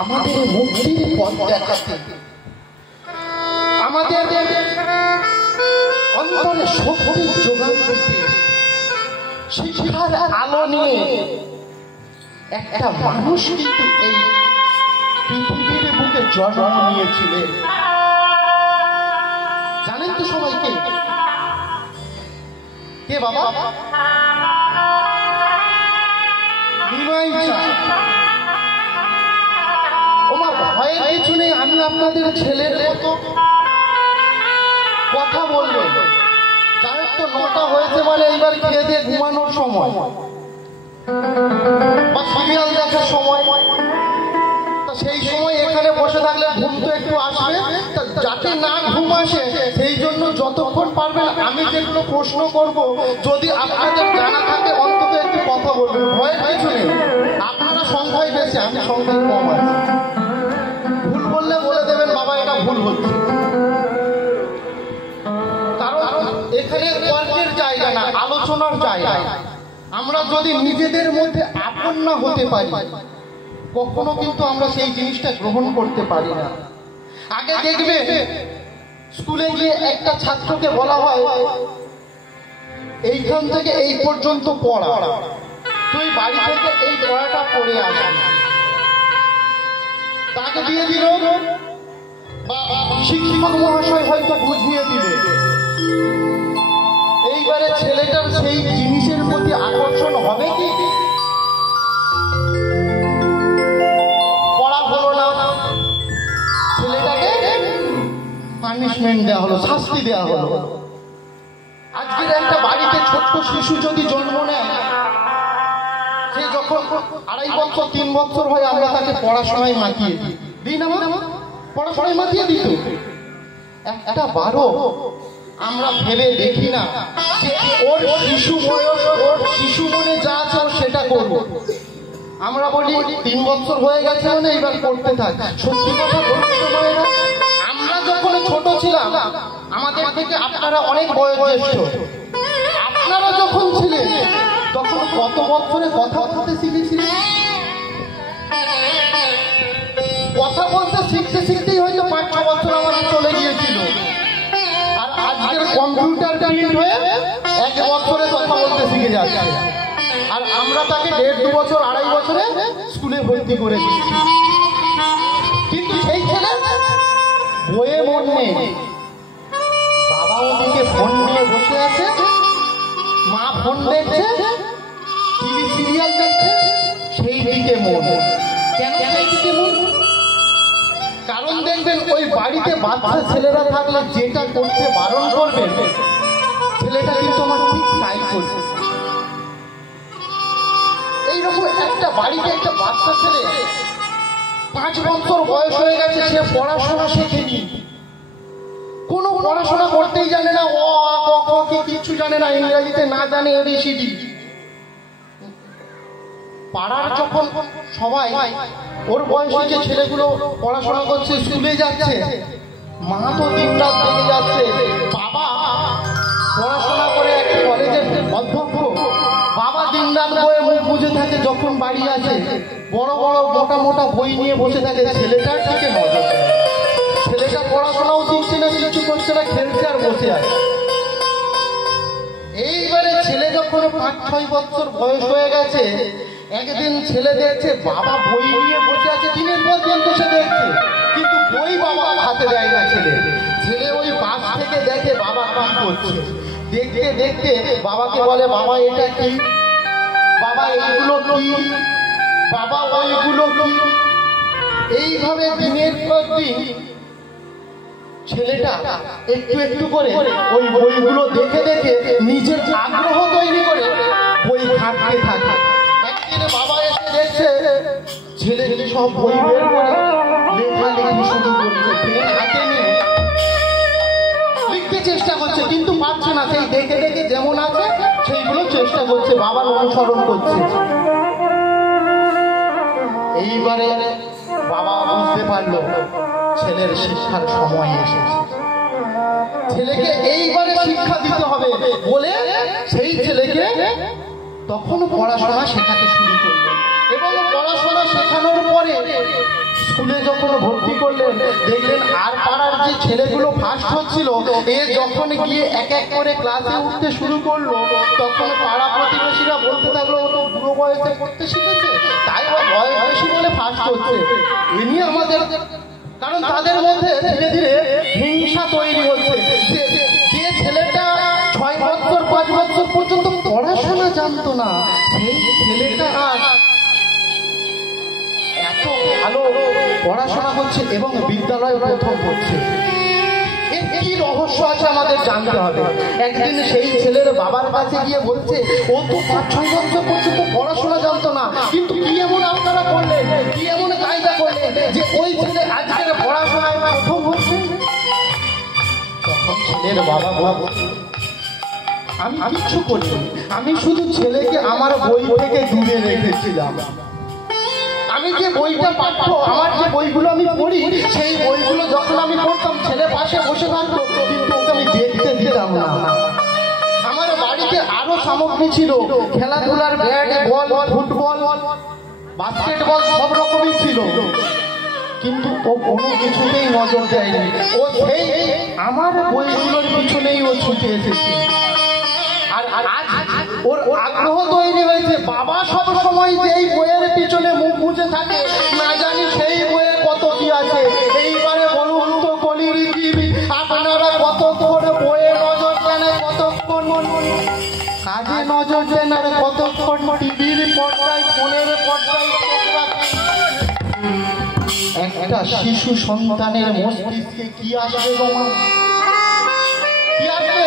আমাদের মুক্তির পথ দেখাতে, আমাদের অন্তরে শক্তির যোগান দিতে, শিক্ষার আলো নিয়ে একটা মানুষ কিন্তু এই পৃথিবীর বুকে জন্ম নিয়েছিলেন। জানেন তো সবাইকে কে বাবা? নিমাই চাঁদ। ওমা ভয়ের কিছু নেই, আমি আপনাদের ছেলের মতো কথা বলবেন। জানেন তো 9টা হয়েছে মানে এইবার খেয়ে দিয়ে ঘুমানোর সময় বা সিরিয়াল দেখার সময়। তা সেই সময় এখানে বসে থাকলে ঘুম তো একটু আসবে, যাতে না ঘুম আসে সেই জন্য যতক্ষণ পারবেন আমি যেগুলো প্রশ্ন করব যদি আপনাদের জানা থাকে অন্তত একটু কথা বলবেন। ভয়ের কিছু নেই, আপনারা সংখ্যায় বেশি, আমি সংখ্যায় কম আছি। ভুল বললে বলে দেবেন বাবা এটা ভুল হচ্ছে, কারণ এখানে তর্কের জায়গা না, আলোচনার জায়গা। আমরা যদি নিজেদের মধ্যে আপন না হতে পারি কখনো কিন্তু আমরা সেই জিনিসটা গ্রহণ করতে পারি না। আগে দেখবে স্কুলে গিয়ে একটা ছাত্রকে বলা হয় এইখান থেকে এই পর্যন্ত পড়া, তুই বাড়ি থেকে এই পড়াটা পড়ে আসবি, তাকে দিয়ে দিল বা শিক্ষক মহাশয় হয়তো বুঝিয়ে দিলে। এইবারে ছেলেটার সেই জিনিসের প্রতি আকর্ষণ হবে কি? পড়া হলো না, ছেলেটাকে পানিশমেন্ট দেওয়া হলো, শাস্তি দেওয়া হলো। আজকের একটা বাড়িতে ছোট্ট শিশু যদি জন্ম নেয়, সে যখন 2.5 বছর 3 বছর হয় আমরা তাকে পড়াশোনায় মাতিয়ে দিই না? পড়াশোনায় মাতিয়ে দিত। একটা 12 আমরা ভেবে দেখি না যে ওর শিশু বয়স, ওর শিশু মনে যা আছে ও সেটা করবো। আমরা বলি 3 বছর হয়ে গেছে মানে এবার করতে থাক। সত্যি কথা বলতে সময় না, আমরা যখন ছোট ছিলাম আমাদের থেকে আপনারা অনেক বয়োজ্যেষ্ঠ, আপনারা যখন ছিলেন তখন কত বছরে কথা বলতে শিখেছিলেন? কথা বলতে শিখতে শিখতেই হয়তো 5-6 বছর আমার চলে গিয়েছিল। আর আজকের কম্পিউটার ট্রেনিং হয়ে 1 বছরে কথা বলতে শিখে যাচ্ছে। আর আমরা তাকে 1.5-2 বছর 2.5 বছরে স্কুলে ভর্তি করে দিয়েছি। কিন্তু সেই ছেলে বইয়ে মন নেই, বাবা ওদিকে ফোন নিয়ে বসে আছে, মা ফোন দেখছে, টিভি সিরিয়াল দেখছে, সেই দিকে মন। কেন সেই দিকে মন? কারণ দেখবেন ওই বাড়িতে বাচ্চা ছেলেরা থাকলে যেটা করতে বারণ করবেন ছেলেটা কিন্তু আমার ঠিক তাই করবে। এইরকম একটা বাড়িতে একটা বাচ্চা ছেলে 5 বছর বয়স হয়ে গেছে, সে পড়াশোনা শেখেনি, কোনো পড়াশোনা করতেই জানে না, অ আ ক খ কি কিচ্ছু জানে না, ইংরেজিতে না জানে এবিসিডি। পাড়ার যখন সবাই ওর বয়সী যে ছেলেগুলো পড়াশোনা করছে, স্কুলে যাচ্ছে, মা তো দিনরাত দেখে যাচ্ছে, বাবা পড়াশোনা করে একটা কলেজের অধ্যক্ষ, বাবা দিনরাত বয়ে মুখ বুঝে থাকে, যখন বাড়ি আসে বড় বড় মোটা মোটা বই নিয়ে বসে থাকে, ছেলেটার দিকে নজর। ছেলেটা পড়াশোনাও শিখছে না, কিছু করছে না, খেলছে আর বসে আছে। এইবারে ছেলে যখন 5-6 বছর বয়স হয়ে গেছে, একদিন ছেলে দেখছে বাবা বই নিয়ে বসে আছে, দিনের পর দিন তো সে দেখছে, কিন্তু বই বাবা হাতে দেয় না। ছেলে ওই পাশ থেকে দেখে বাবা কি করছে, দেখতে দেখতে বাবাকে বলে, বাবা এটা কি, বাবা এইগুলো কি, বাবা ওইগুলো কি। এইভাবে দিনের পর দিন ছেলেটা একটু একটু করে ওই বইগুলো দেখে দেখে নিজের আগ্রহ তৈরি করে বই ঘাঁটতে থাকে। একদিন বাবা এসে দেখছে ছেলে সব বই বের করে লেখালেখি শুরু করছে, পেন হাতে নিয়ে লিখতে চেষ্টা করছে, কিন্তু পারছে না। সেই দেখে দেখে যেমন আছে সেইগুলো চেষ্টা করছে, বাবার অনুসরণ করছে। এইবারে বাবা বুঝতে পারলো ছেলের শিক্ষার সময় এসেছে, ছেলেকে এইবারে শিক্ষা দিতে হবে বলে সেই ছেলেকে তখন পড়াশোনা শেখাতে শুরু করলো। এবং পড়াশোনা শেখানোর পরে স্কুলে যখন ভর্তি করলেন দেখলেন আর পাড়ার যে ছেলেগুলো ফার্স্ট হচ্ছিল, এ যখন গিয়ে এক এক করে ক্লাসে উঠতে শুরু করলো, তখন পাড়া প্রতিবেশীরা বলতে থাকলো ও তো বুড়ো বয়সে পড়তে শিখেছে, তাই ও বয়স বেশি বলে ফার্স্ট হচ্ছে। এ নিয়ে আমাদের, কারণ তাদের মধ্যে ধীরে ধীরে হিংসা তৈরি হচ্ছে। যে ছেলেটা 6 বছর 5 বছর পর্যন্ত পড়াশোনা জানতো না, সেই ছেলেটা আজ এত ভালো পড়াশোনা করছে এবং বিদ্যালয়ে প্রথম হচ্ছে। এর কি রহস্য আছে আমাদের জানতে হবে। একদিন সেই ছেলের বাবার কাছে গিয়ে বলছে ও তো 5-6 বছর পর্যন্ত পড়াশোনা জানতো না, কিন্তু কি এমন আপনারা করলেন, কি এমন কায়দা করলেন যে ওই ছেলে আজকের পড়াশোনায় প্রথম হচ্ছে? তখন ছেলের বাবা বলছে আমি কিচ্ছু করিনি, আমি শুধু ছেলেকে আমার বই থেকে দূরে রেখেছিলাম। আমি যে বইটা পাঠ্য, আমার যে বইগুলো আমি পড়ি, সেই বইগুলো যখন আমি পড়তাম ছেলে পাশে বসে থাকতো, কিন্তু ওকে আমি দেখতে দিতাম না। আমার বাড়িতে আরো সামগ্রী ছিল, খেলাধুলার ব্যাট, বল, ফুটবল, বাস্কেটবল সব রকমই ছিল, কিন্তু ও কোনো কিছুতেই নজর দেয়নি। ও সেই আমার বইগুলোর পিছনেই ও ছুটে এসেছে। আর আজ ওর আগ্রহ তৈরি হয়েছে, বাবা সব সময় যেই বইয়ের পিছনে মুখ বুঝে থাকে, না জানি সেই বইয়ে কত কি আছে। এইবারে বলুন তো কলির টিভি, আপনারা কতক্ষণ বইয়ে নজর দেন, কতক্ষণ কাজে নজর দেন, আর কতক্ষণ টিভির পর্দায়, ফোনের পর্দায়। একটা শিশু সন্তানের মস্তিষ্কে কি আসবে গো মা, কি আসবে?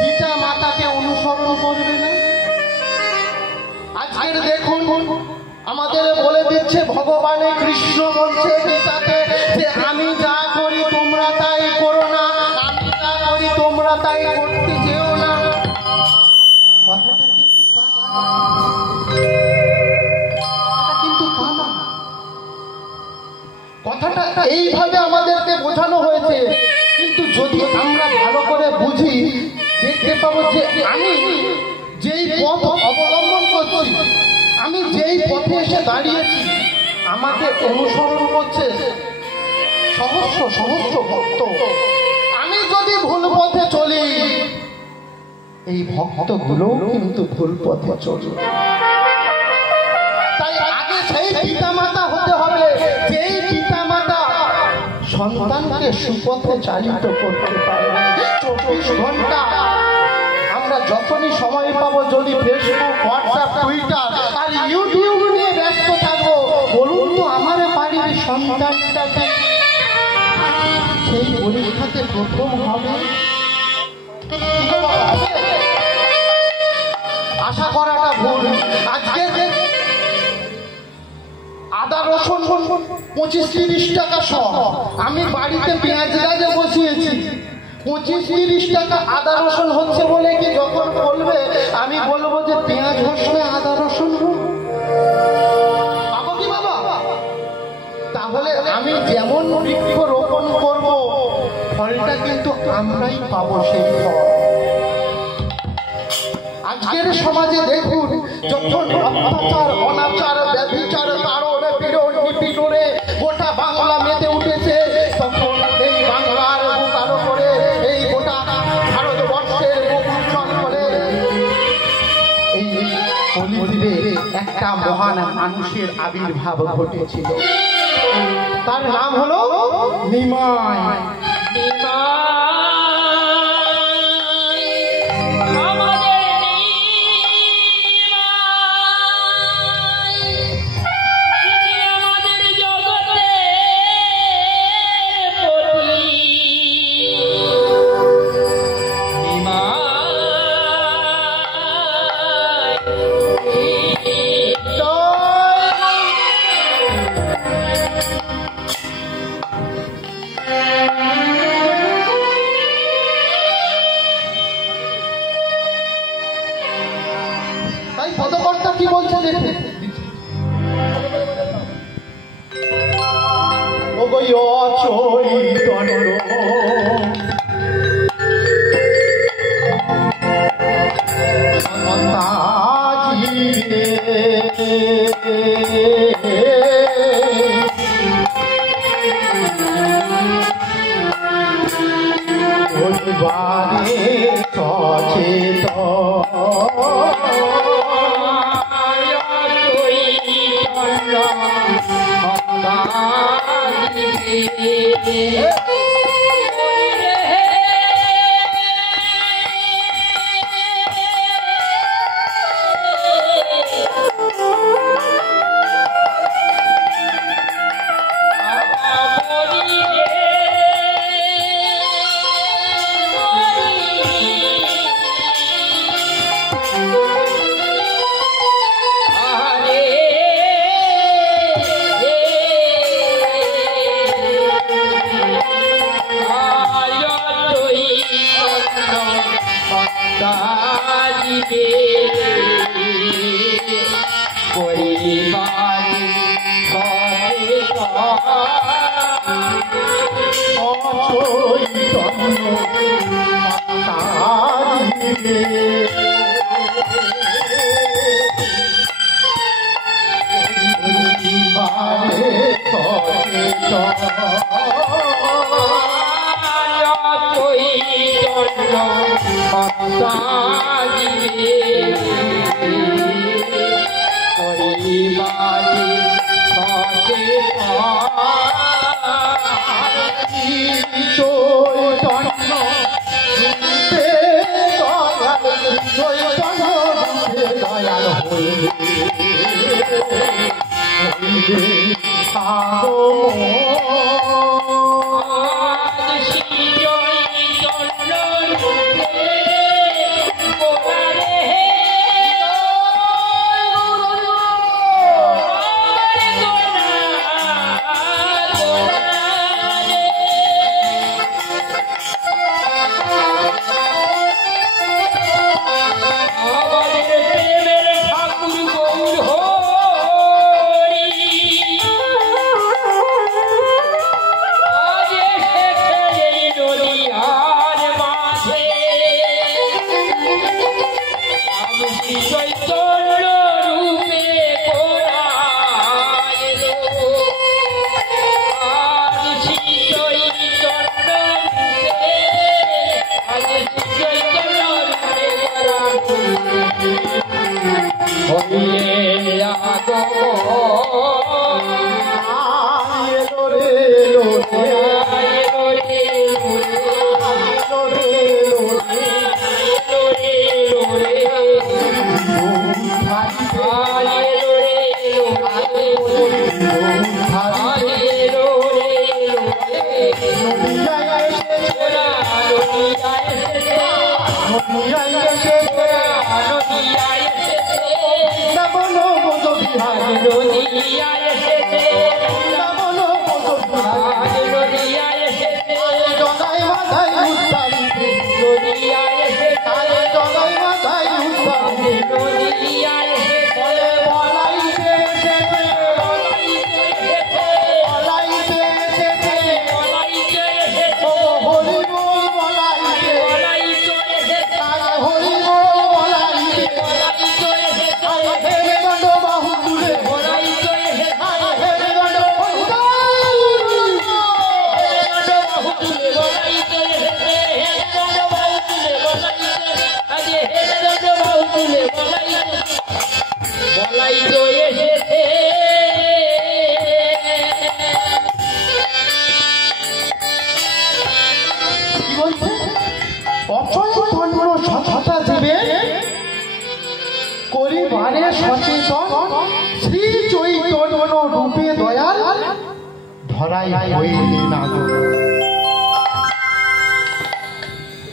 পিতা মাতাকে অনুসরণ করবে না। আজকের দেখুন আমাদের বলে দিচ্ছে ভগবানে কৃষ্ণ বলছে গীতাতে যে আমি যা করি তোমরা তাই করো না, আমি যা করি তোমরা তাই করতে যেও না। কথাটা কিন্তু তা না, কথাটা এইভাবে আমাদেরকে বোঝানো হয়েছে, কিন্তু যদি আমরা ভালো করে বুঝি দেখতে পাবো যে আমি যেই পথ অবলম্বন করছি, আমি যেই পথে এসে দাঁড়িয়েছি, আমাকে অনুসরণ করছে সহস্র সহস্র ভক্ত। আমি যদি ভুল পথে চলি, এই ভক্তগুলো কিন্তু ভুল পথে চলবে। তাই আগে সেই পিতামাতা হতে হবে যেই পিতামাতা সন্তানকে সুপথে চালিত করতে পারবে। 24 ঘন্টা আমরা যখনই সময় পাবো যদি ফেসবুক, হোয়াটসঅ্যাপ, টুইটার আর ইউটিউব নিয়ে ব্যস্ত থাকবো, বলুন তো আমার বাড়ির সন্তানটাকে সেই পরীক্ষাতে প্রথম হবে? আশা করাটা ভুল। আজকে আদা রসুন 25-30 টাকা সহ, আমি বাড়িতে পেঁয়াজ গাছে বসিয়েছি, 25-30 টাকা আদা রসুন হচ্ছে বলে কি যখন বলবে আমি বলবো যে পেঁয়াজ হচ্ছে আদা রসুন পাবো কি বাবা? তাহলে আমি যেমন বৃক্ষ রোপণ করবো, ফলটা কিন্তু আমরাই পাবো সেই ফল। আজকের সমাজে দেখুন যখন অত্যাচার, অনাচার, ব্যভিচার, তাড়ন, পীড়ন, নিপীড়নে গোটা বাংলা মেতে উঠেছে, তখন এই বাংলার বুক আলো করে, এই গোটা ভারতবর্ষের বুক উজ্জ্বল করে এই কলিযুগে একটা মহান মানুষের আবির্ভাব ঘটেছিল। তার নাম হলো নিমাই। পদকর্তা কি বলছে দেখে, ও গো চৈতন্য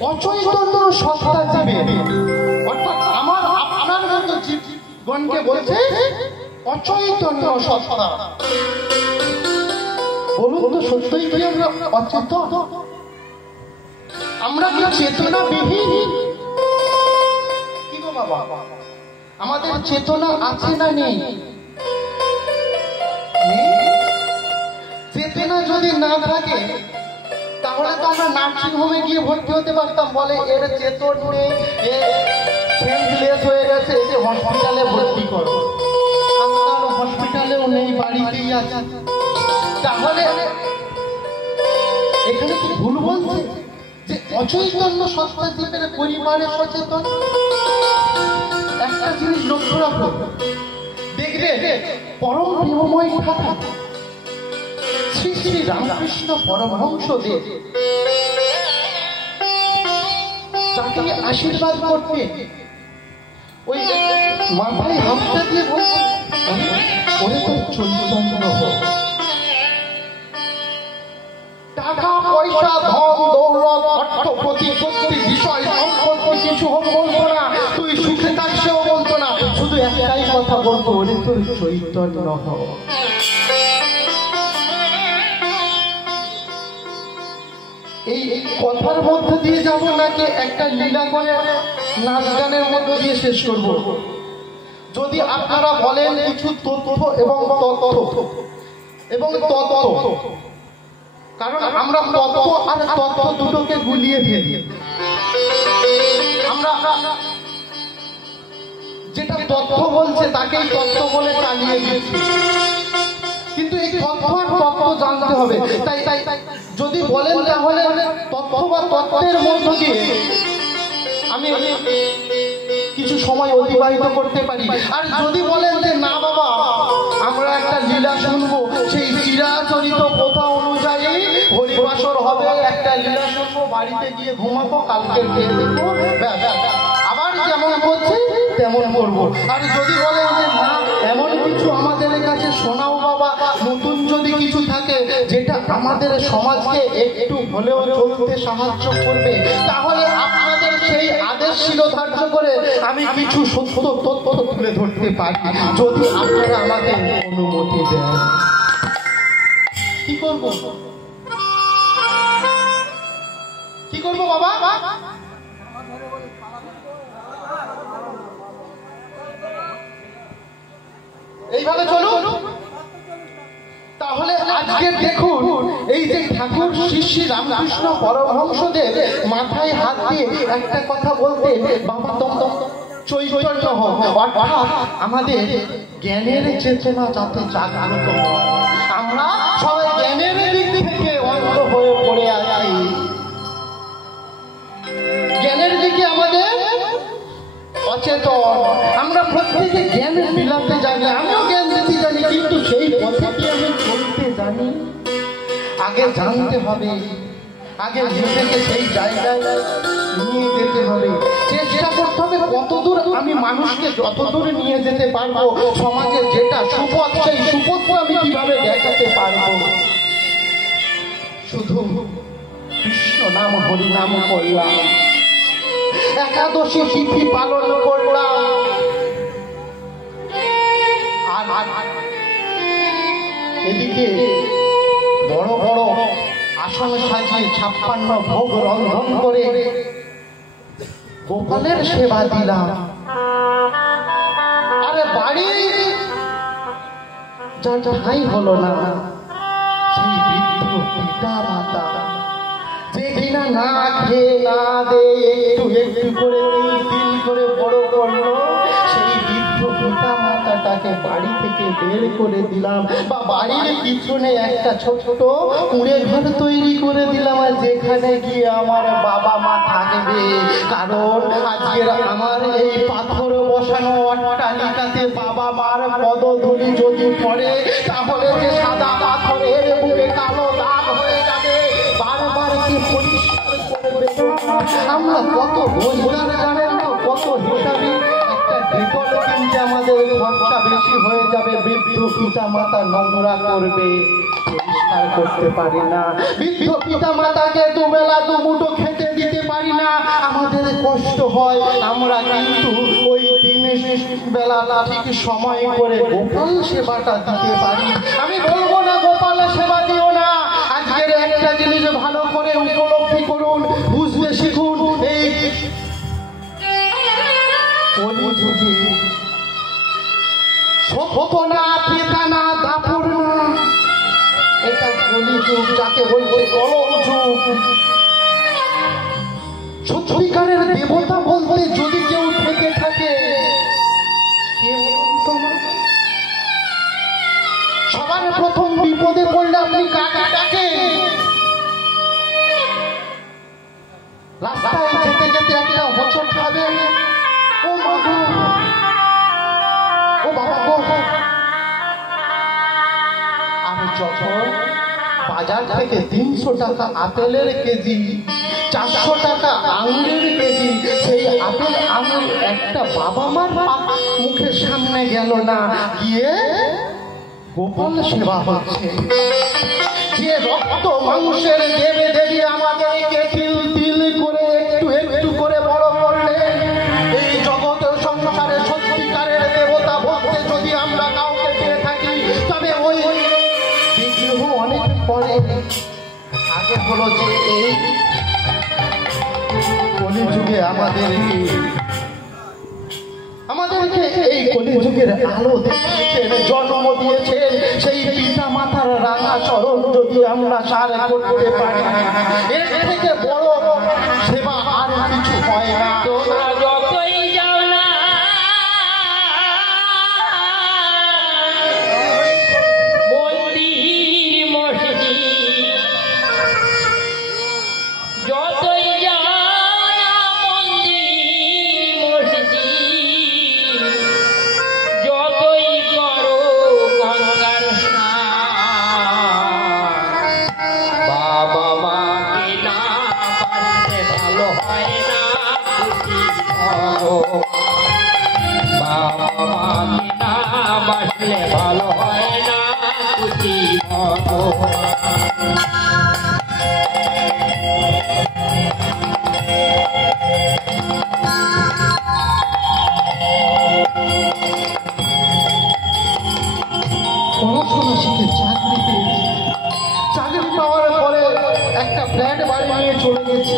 অচৈতন্য সত্তা জীবে, অর্থাৎ আমার আপনার মতো জীবগণকে বলছে অচৈতন্য সত্তা। বলুন তো সত্যই কি আমরা অচেতন? আমরা কি চেতনা বিহীন? কি গো বাবা, আমাদের চেতনা আছে না নেই? চেতনা যদি না থাকে তাহলে তো আমরা নার্সিং হোমে গিয়ে ভর্তি হতে পারতাম। বলে এর চেতন নেই, সেন্সলেস হয়ে গেছে, এসে হসপিটালে ভর্তি করো। আমরা তাহলে হসপিটালেও নেই, বাড়িতেই আছি। তাহলে এখানে কি ভুল বলছে যে অচৈতন্য সত্তা জীবের পরিবারে সচেতন? একটা জিনিস লক্ষ্য রাখো, দেখবে পরম প্রেমময় ঠাকুর শ্রী শ্রী রামকৃষ্ণ পরমহংসদেব যাকে আশীর্বাদ করতে ওই মাথায় হাতটা দিয়ে বলছে, ওরে তো চৈতন্য হোক, টাকা পয়সা ধন দৌলত অর্থ প্রতিপত্তি বিষয় সম্পত্তি কিছু হোক বলতো না, তুই সুখে থাক সেও বলতো না, শুধু একটাই কথা বলতো, ওরে তোর চৈতন্য হোক। এই কথার মধ্যে দিয়ে যাবো নাকি একটা লীলা করে নাচ গানের মধ্যে দিয়ে শেষ করব? যদি আপনারা বলেন কিছু তথ্য এবং তত্ত্ব, কারণ আমরা তত্ত্ব আর তথ্য দুটোকে গুলিয়ে ফেলি। আমরা যেটা তথ্য বলছে তাকেই তত্ত্ব বলে চালিয়ে দিচ্ছি, কিন্তু এই তথ্য আর তত্ত্ব জানতে হবে। তাই যদি বলেন তাহলে তথ্য বা তত্ত্বের মধ্য দিয়ে আমি কিছু সময় অতিবাহিত করতে পারি। আর যদি বলেন যে না বাবা, আমরা একটা লীলা শুনবো, সেই চিরাচরিত প্রথা অনুযায়ী হরিবাসর হবে, একটা লীলা শুনবো, বাড়িতে গিয়ে ঘুমাবো, কালকে খেয়ে দেখবো, আবার যেমন করছি তেমন করবো। আর যদি বলেন যে না, এমন কিছু আমাদের কাছে শোনাও বাবা, নতুন যদি কিছু থাকে যেটা আমাদের সমাজকে একটু হলেও চলতে সাহায্য করবে, তাহলে আপনাদের সেই আদেশ শিরোধার্য করে আমি কিছু সত্য তথ্য তুলে ধরতে পারি, যদি আপনারা আমাকে অনুমতি দেন। কি করবো বাবা? এইভাবে চলুন। তাহলে আজকে দেখুন, এই যে ঠাকুর শ্রী শ্রী রামকৃষ্ণ পরমহংসদেব মাথায় হাত দিয়ে একটা কথা বলতে, বাবা তোমরা চৈতন্য হোক, অর্থাৎ আমাদের জ্ঞানের চেতনা যাতে জাগ্রত হয়। আমরা সবাই জ্ঞানের দিক থেকে অন্ধ হয়ে পড়ে আছি, জ্ঞানের দিকে আমাদের অচেতন। আমরা প্রত্যেকে জ্ঞান বিলাতে জানি, আমিও জ্ঞান দিতে জানি, কিন্তু সেই পথে কি আমি চলতে জানি? আগে জানতে হবে, আগে নিজেকে সেই জায়গায় নিয়ে যেতে হবে, চেষ্টা করতে হবে কতদূর আমি মানুষকে যতদূর নিয়ে যেতে পারবো, সমাজে যেটা সুপথ সেই সুপথ আমি কিভাবে দেখাতে পারবো। শুধু কৃষ্ণ নাম হরি নাম করলাম, একাদশী তিথি পালন করলাম, আর এদিকে বড় বড় আসন সাজিয়ে 56 ভোগ রন্ধন করে গোপালের সেবা দিলাম। আরে বাড়ি যা ঠাই হলো না, সেই বৃদ্ধ পিতা মাতা যে কিনা না খেয়ে না দে একটু একটু করে তিল করে বড় করলো, সেই বৃদ্ধ পিতা মাতাটাকে বাড়ি থেকে বের করে দিলাম, বা বাড়ির পিছনে একটা ছোট কুঁড়ে ঘর তৈরি করে দিলাম, আর যেখানে গিয়ে আমার বাবা মা থাকবে। কারণ আজকের আমার এই পাথর বসানো অট্টালিকাতে বাবা মার পদধূলি যদি পড়ে, তাহলে যে সাদা পাথরের বুকে কালো দাগ হয়ে যাবে, বারবার কি পরিষ্কার করবে? আমরা কত রোজগার জানেন না, কত হিসাবে একটা ডেটল কিনতে আমাদের খরচা বেশি হয়ে যাবে, বৃদ্ধ পিতা মাতা নোংরা করবে, পরিষ্কার করতে পারি না, বৃদ্ধ পিতা মাতাকে দুবেলা দুমুঠো খেতে দিতে পারি না, আমাদের কষ্ট হয়। আমরা কিন্তু ওই দিনের বেলা ঠিক সময় করে গোপাল সেবাটা দিতে পারি। আমি বলবো না গোপালের সেবা দিও না, আজকের একটা জিনিস ভালো করে উপলব্ধি করুন, বুঝতে শিখুন। এই কলিযুগে সভ্য না, পিতা না, দাপুর না, এটা কলিযুগ, যাকে বলছে কলম যুগ। সত্যিকারের দেবতা বলতে যদি কেউ থেকে থাকে, সবার প্রথম বিপদে পড়লে আপনি কাকে ডাকেন? রাস্তায় যেতে যেতে একটা হোঁচট খাবে, ও মাগো, ও বাবা গো। আর যখন বাজার থেকে 300 টাকা আপেলের কেজি, 400 টাকা আঙুরের কেজি। সেই আপেল আঙুর একটা বাবা মার মুখের সামনে গেল না, গিয়ে গোপাল সেবা হচ্ছে। যে রক্ত মাংসের দেবে দেবী আমাদেরকে তিল তিল করে একটু একটু করে বড় করলেন, এই জগতের সংসারে সত্যিকারের দেবতা বলতে যদি আমরা কাউকে পেয়ে থাকি, তবে ওই বিগ্রহ অনেক পরে। আগে হলো যে এই কলিযুগে আমাদেরকে এই কলিযুগের আলো দিয়েছেন, জন্ম দিয়েছেন। সেই পিতা মাতার রাঙা চরণ যদি আমরা সার করতে পারি, এর থেকে বড় সেবা আর কিছু হয় না। তোমরা যতই যাও না মন্দির মসজিদ, যতই যাও না মন্দির মসজিদ, যতই করো গঙ্গার স্নান, বাবা মাকে না পারলে ভালো হয় না খুশি হও। বাবা মাকে না বাসলে ভালো হয় না খুশি হও। পড়াশোনা শিখে চাকরি পেয়েছি, চাকরি পাওয়ার পরে একটা ফ্ল্যাট বাড়ি নিয়ে চলে গেছি।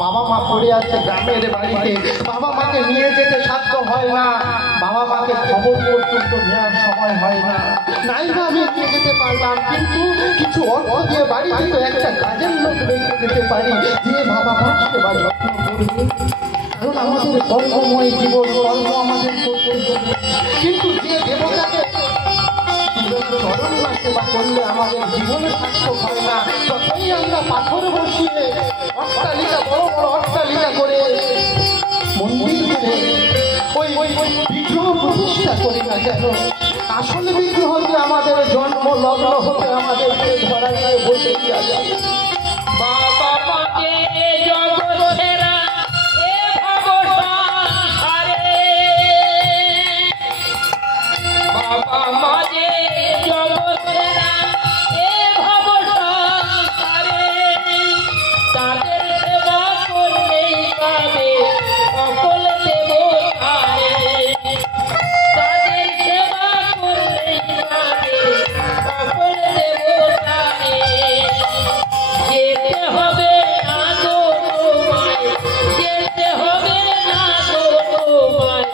বাবা মা পড়ে আছে গ্রামের বাড়িতে, বাবা মাকে নিয়ে যেতে সাধ্য হয় না, বাবা মাকে খবর পর্যন্ত নেওয়ার সময় হয় না। নাইবা আমি নিয়ে যেতে পারলাম, কিন্তু কিছু অর্থ দিয়ে বাড়িতে তো একটা কাজের লোক রেখে যেতে পারি, যে বাবা মার সেবা যত্ন করবে। কারণ আমাদের কর্মময় জীবন, কর্ম আমাদের করতে হবে। কিন্তু যে দেবতাকে চরণ না সেবা করলে আমাদের জীবনে সার্থক হয় না। যতই আমরা পাথর বসিয়ে অট্টালিকা, বড় বড় অট্টালিকা করে মন্দির করে ওই বিগ্রহ প্রতিষ্ঠা করি না কেন, আসলে বিগ্রহ যে আমাদের জন্ম লগ্ন হতে আমাদেরকে ধরা যায় বসে দেওয়া যায়। বাবা মাকে জগৎ সেরা এ ভব সংসারে, বাবা মাকে জগৎ সেরা এ ভব সংসারে, তাদের সেবা করলেই পাবে সকল দেবতারে, তাদের সেবা করলেই পাবে সকল দেবতারে। যেতে হবে না গো তোমায়, যেতে হবে না গো তোমায়,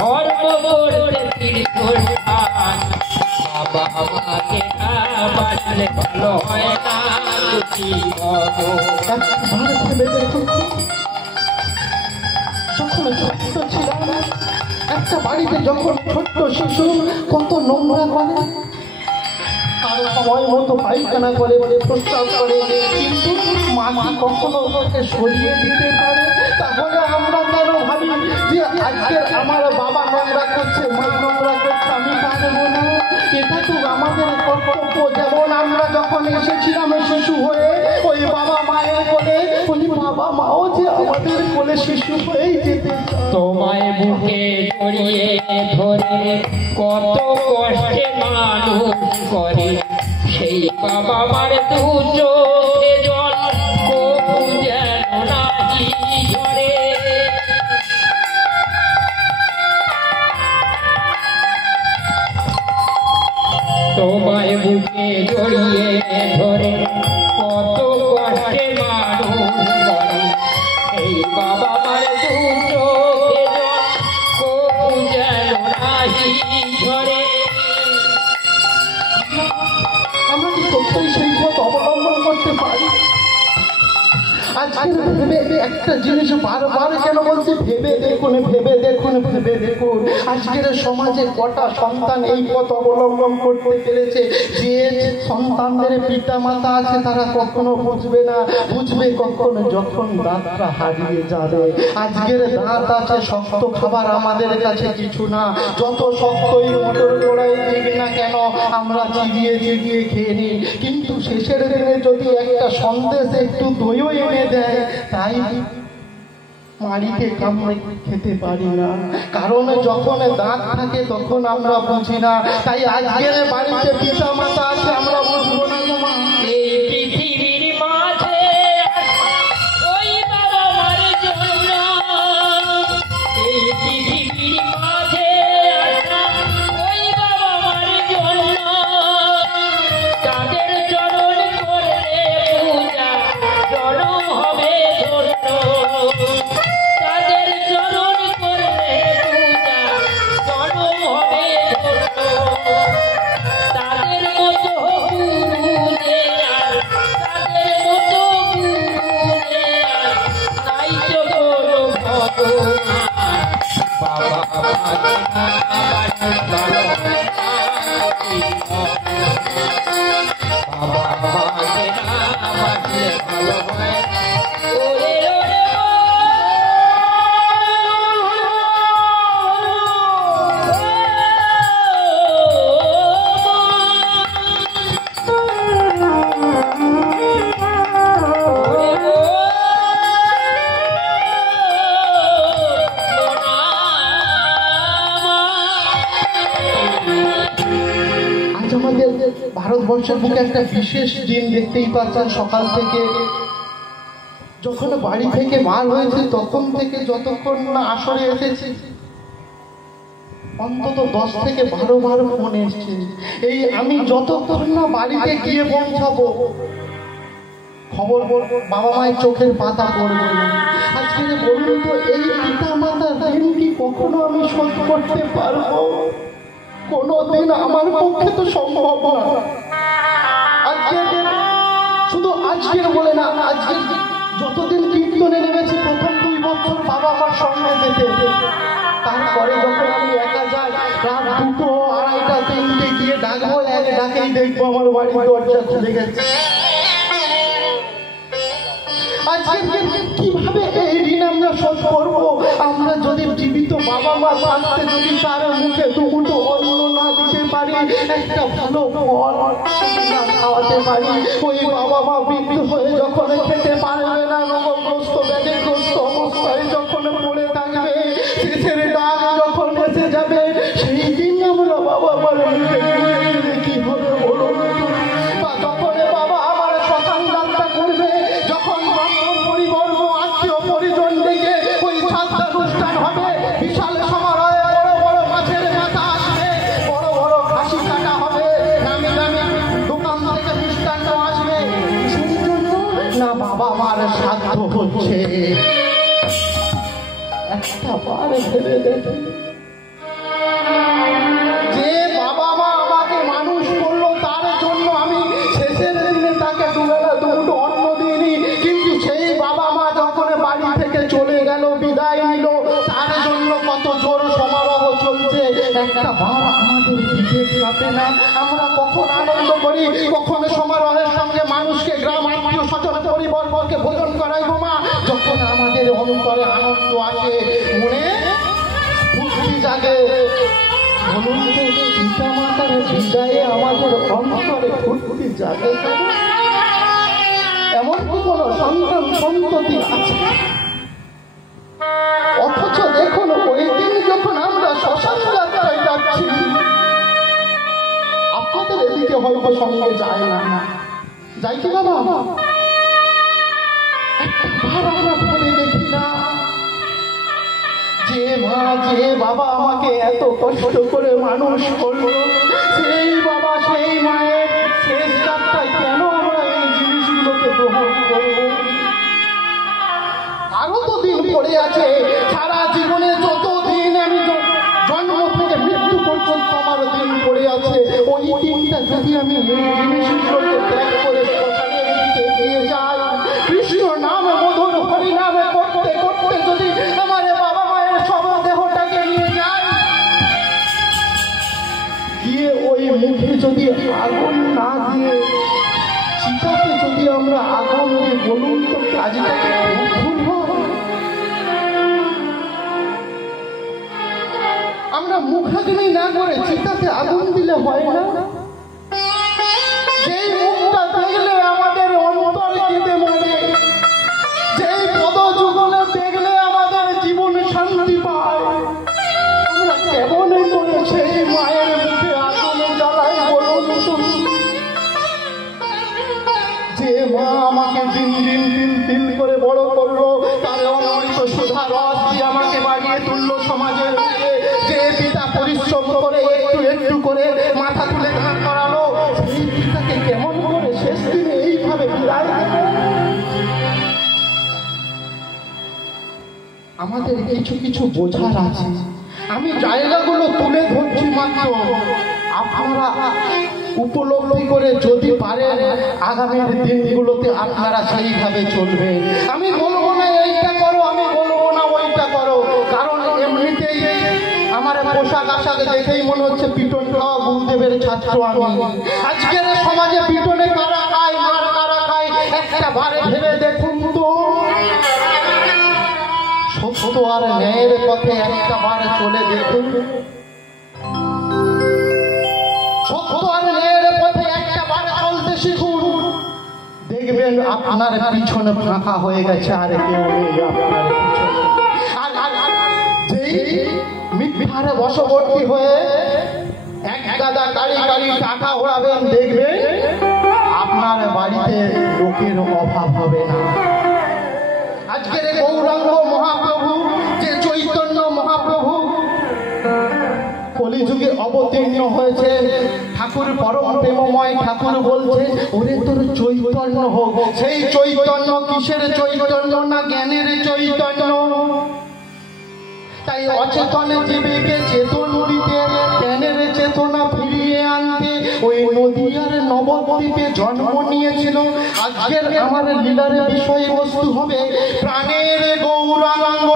ধর্ম করতে তীর্থস্থান। বাবা মাকে না বাসলে ভালো হয় না খুশি হও। যখন ছোট্ট ছিলাম, একটা বাড়িতে যখন ছোট্ট শিশু কত নোংরা করে, আর সময় মতো পায়খানা করে, প্রস্রাব করে, কিন্তু মাটি কখনো ওকে সরিয়ে দিতে পারে। তাহলে আমরা কেন ভাবি যে আজকের আমার বাবা নোংরা করছে, মা নোংরা করছে, আমি পারবো না? এটা তো আমাদের কর্তব্য। যেমন আমরা যখন এসেছিলাম শিশু হয়ে ওই বাবা মায়ের কোলে, ওই বাবা মাও যে আমাদের কোলে শিশু হয়েই যেতে চায়। তোমায় বুকে জড়িয়ে ধরে কত কষ্টে মানুষ করে, সেই বাবা মার দু চোখে জল কবু যেন নাহি ঝরে। তোমায় বুকে জড়িয়ে ধরে কত কষ্টে মানুষ করে, এই বাবা মার দু চোখে জল কবু যেন নাহি ঝরে। আমরা কি সত্যই সেই পথ অবলম্বন করতে পারি? আজকে ভেবে একটা জিনিস বারবার কেন বলছি, ভেবে দেখুন, ভেবে দেখুন, ভেবে দেখুন, আজকের সমাজে কটা সন্তান এই পথ অবলম্বন করতে পেরেছে। যে সন্তানদের পিতা মাতা আছে তারা কখনো বুঝবে না, বুঝবে কখনো যখন দাঁতটা হারিয়ে যাবে। আজকের দাঁত আছে, শক্ত খাবার আমাদের কাছে কিছু না। যত শক্তই মোটর গোড়াই দিক না কেন, আমরা চিবিয়ে চিবিয়ে খেয়ে নিই, কিন্তু শেষের দিনে যদি একটা সন্দেশ একটু দইও এনে দেয়, তাই মাড়িতে কামড়ে খেতে পারি না, কারণ যখন দাঁত থাকে তখন আমরা বুঝি না। তাই আজকের বাড়িতে পিতা মাতা আছে, আমরা বুঝবো না। এই পৃথিবীর মাঝে ওই বাবা মার জন্য, এই পৃথিবীর মাঝে ওই বাবা মার জন্য, তাদের চরণ করলে পূজা জনম হবে ধন্য, তাদের চরণ করলে পূজা জনম হবে ধন্য, তাদের মতো গুরুরে আর, তাদের মতো গুরুরে আর নাই তো কোনো ভগবান। বাবা মাকে না ভালো হয় না জীবন, বাবা মাকে না বাঁচলে ভালো হয় না। ওরে ওরে আজ আমাদের ভারতবর্ষের বুকে একটা বিশেষ দিন দেখতেই পাচ্ছেন। সকাল থেকে যখন বাড়ি থেকে বার হয়েছে তখন থেকে যতক্ষণ না আসরে এসেছি, অন্তত 10 থেকে 12 বার ফোন এসছে। এই আমি যতক্ষণ না বাড়িতে গিয়ে পৌঁছাবো, খবর বাবা মায়ের চোখের পাতা পড়বে। আজকে বলুন তো, এই পিতা মাতার ঋণ কি কখনো আমি শোধ করতে পারবো? কোনোদিন আমার পক্ষে তো সম্ভব না। আজকে শুধু আজকের বলে না, আজকে যতদিন কীর্তনে নেমেছি প্রথম 2 বছর বাবা আমার সঙ্গে যেতে, তারপরে যখন আমি একা যাই, রাত 2টো, 2:30টা, 3টে গিয়ে ডাকবো, এক ডাকেই দেখবো আমার বাড়ির দরজা খুলে গেছে। আজকে কিভাবে এই ঋণ আমরা শোধ করবো? আমরা যদি জীবিত বাবা মা থাকতে যদি তার মুখে দুমুঠো অন্ন না দিতে পারি, একটা ভালো ফল না খাওয়াতে পারি, ওই বাবা মা বৃদ্ধ হয়ে যখন খেতে পারবে না, রোগগ্রস্ত ব্যাধিগ্রস্ত অবস্থায় যখন পড়ে থাকবে, শেষের ডাক যখন এসে যাবে, সেই দিন আমরা বাবা মার মুখে কি হবে বলুন? বা যখন বাবা আমার শ্মশান যাত্রা করবে, যখন পরিবর্গ আত্মীয় পরিজন ডেকে ওই শ্রাদ্ধানুষ্ঠান হবে, বিশাল সমারোহে বড় বড় মাছের মাথা আসবে, বড় বড় খাসি কাটা হবে, নামি দামি দোকান থেকে মিষ্টান্ন আসবে, সেই জন্য না বাবা মার শ্রাদ্ধ হচ্ছে। একটা বার ভেবে দেখে, যে বাবা মা আমাকে মানুষ করলো, তার জন্য আমি শেষের দিনে তাকে দুবেলা দুটো অন্ন দিইনি, কিন্তু সেই বাবা মা যখন বাড়ি থেকে চলে গেল, বিদায় নিল, তার জন্য কত জোর সমারোহ চলছে। একটা বার আমাদের বিবেক কাঁপে না? আমরা কখন আনন্দ করি, কখন সমারোহের সঙ্গে মানুষকে, গ্রাম আত্মীয় স্বজন পরিবারকে ভোজন করাই মা, যখন আমাদের অন্তরে আনন্দ আসে, মনে বুদ্ধি জাগে। বলুন তো, পিতা মাতার বিদায়ে আমাদের অন্তরে ফুর্তি জাগে? এমন কি কোনো সন্তান সন্ততি আছে? অথচ দেখুন, ওই দিন যখন আমরা শ্মশান যাত্রায় যাচ্ছি, আপনাদের এদিকে হয়তো সঙ্গে যায় না, যাই কি বাবা? একবার আমরা ভেবে দেখি না, যে মা, যে বাবা আমাকে এত কষ্ট করে মানুষ করলো, সেই বাবা সেই মায়ের শেষ যাত্রায় কেন আমরা এই জিনিসগুলোকে গ্রহণ করবো? আরো তো দিন পড়ে আছে, সারা জীবনে যত দিন আমি জন্ম থেকে মৃত্যু পর্যন্ত আমার দিন পড়ে আছে। ওই দিনটা যদি আমি এই জিনিসগুলোকে ত্যাগ করে শ্মশানের দিকে এগিয়ে যাই, কৃষ্ণ নাম মধুর হরিনামে করতে করতে যদি আমার বাবা মায়ের শবদেহটাকে নিয়ে যাই, গিয়ে ওই মুখে যদি আগুন না দিয়ে, চিতাতে যদি আমরা আগুন দিয়ে, বলুন তো কাজটাকে ভুল হয়? আমরা মুখাগ্নি না করে চিতাতে আগুন দিলে হয় না? তুলে দাঁড় করালো, সেই পিতাকে কেমন করে শেষ দিনে এইভাবে বিদায় দেবে? আমাদের কিছু কিছু বোঝার আছে। আমি জায়গাগুলো তুলে ধরছি মাত্র, আপনারা উপলব্ধি করে যদি পারেন আগামীর দিনগুলোতে আপনারা সেইভাবে চলবেন। আমি বলবো না এইটা করো, আমি বলবো না ওইটা করো, কারণ এমনিতেই আমার পোশাক আশাক দেখেই মনে হচ্ছে পিটন খাওয়া গুরুদেবের ছাত্র আমি। আজকের সমাজে পিটনে কারা খায়, মার কারা খায়, একটা বারে ভেবে দেখুন তো। সত্য আর ন্যায়ের পথে একটা বার চলে দেখুন, সত্য আর ন্যায়ের পথে একটা বার চলতে শিখুন, দেখবেন আপনার পিছনে ফাঁকা হয়ে গেছে, আর কেউ নেই আপনার পিছনে। যেই মিথ্যার বশবর্তী হয়ে এক গাদা কারি কারি টাকা ওড়াবেন, দেখবেন আপনার বাড়িতে লোকের অভাব হবে না। আজকের গৌরাঙ্গ মহাপ্রভু, যে চৈতন্য মহাপ্রভু কলিযুগে অবতীর্ণ হয়েছে, ঠাকুর পরম প্রেমময় ঠাকুর বলছে, ওরে তোর চৈতন্য হোক। সেই চৈতন্য কিসের চৈতন্য? না জ্ঞানের চৈতন্য। তাই অচেতন জীবকে চেতন দিতে, জ্ঞানের চেতনা ফিরিয়ে আনতে ওই নদীয়ার নবদ্বীপে জন্ম নিয়েছিল। আজকের আমার লীলার বিষয়বস্তু হবে প্রাণের গৌরাঙ্গ,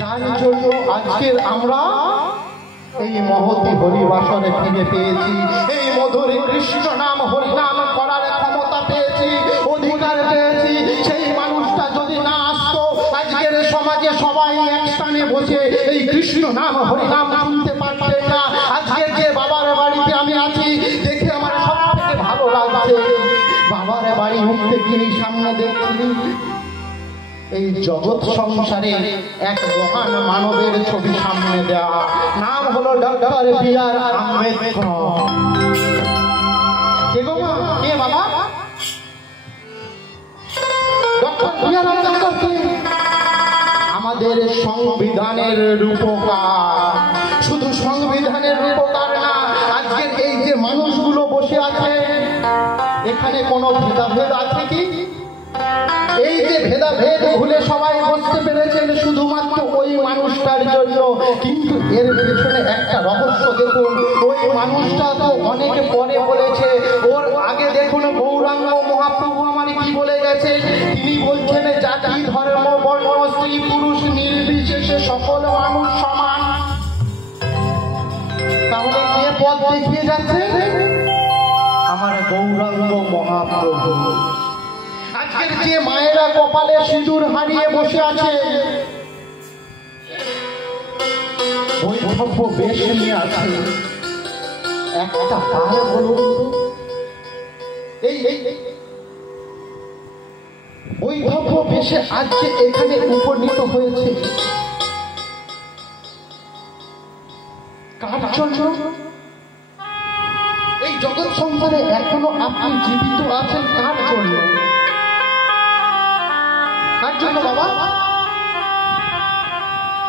যার জন্য আজকের আমরা এই মহতী হরিবাসরে ফিরে পেয়েছি, এই মধুর কৃষ্ণ নাম হরিনাম করার ক্ষমতা পেয়েছি, অধিকার পেয়েছি। সেই মানুষটা যদি না আসতো, আজকের সমাজে সবাই এক স্থানে বসে এই কৃষ্ণ নাম হরিনাম শুনতে পারতেন না। আজকে যে বাবার বাড়িতে আমি আছি, দেখে আমার সব থেকে ভালো লাগছে। বাবার বাড়ি উঠতে গিয়ে সামনে দেখছি এই জগৎ সংসারে এক মহান মানবের ছবি সামনে দেওয়া, নাম হলো ডক্টর বি.আর. আম্বেদকর। কে গো মা? কে বাবা? Doctor B R. আম্বেদকর কে? আমাদের সংবিধানের রূপকার। শুধু সংবিধানের রূপকার না, আজকের এই যে মানুষগুলো বসে আছে, এখানে কোনো ভেদাভেদ আছে কি? এই যে ভেদাভেদ ভুলে সবাই বসতে পেরেছেন শুধুমাত্র ওই মানুষটার জন্য, কিন্তু এর পেছনে একটা রহস্য দেখুন। ওই মানুষটা তো অনেক পরে বলেছে, ওর আগে দেখুন গৌরাঙ্গ মহাপ্রভু আমার কি বলে গেছে। তিনি বলছেন জাতি ধর্ম বর্ণ স্ত্রী পুরুষ নির্বিশেষে সকল মানুষ সমান। তাহলে কে পথ দেখিয়ে যাচ্ছে? আমার গৌরাঙ্গ মহাপ্রভু। আজকের যে মায়েরা কপালে সিঁদুর হারিয়ে বসে আছে, বৈধব্য বেশ নিয়ে আছে, একটা পার বলুন তো, এই বৈধব্য বেশে আজ যে এখানে উপনীত হয়েছে, কার জন্য? এই জগৎ সংসারে এখনো আপনি জীবিত আছেন কার জন্য? কার জন্য বাবা?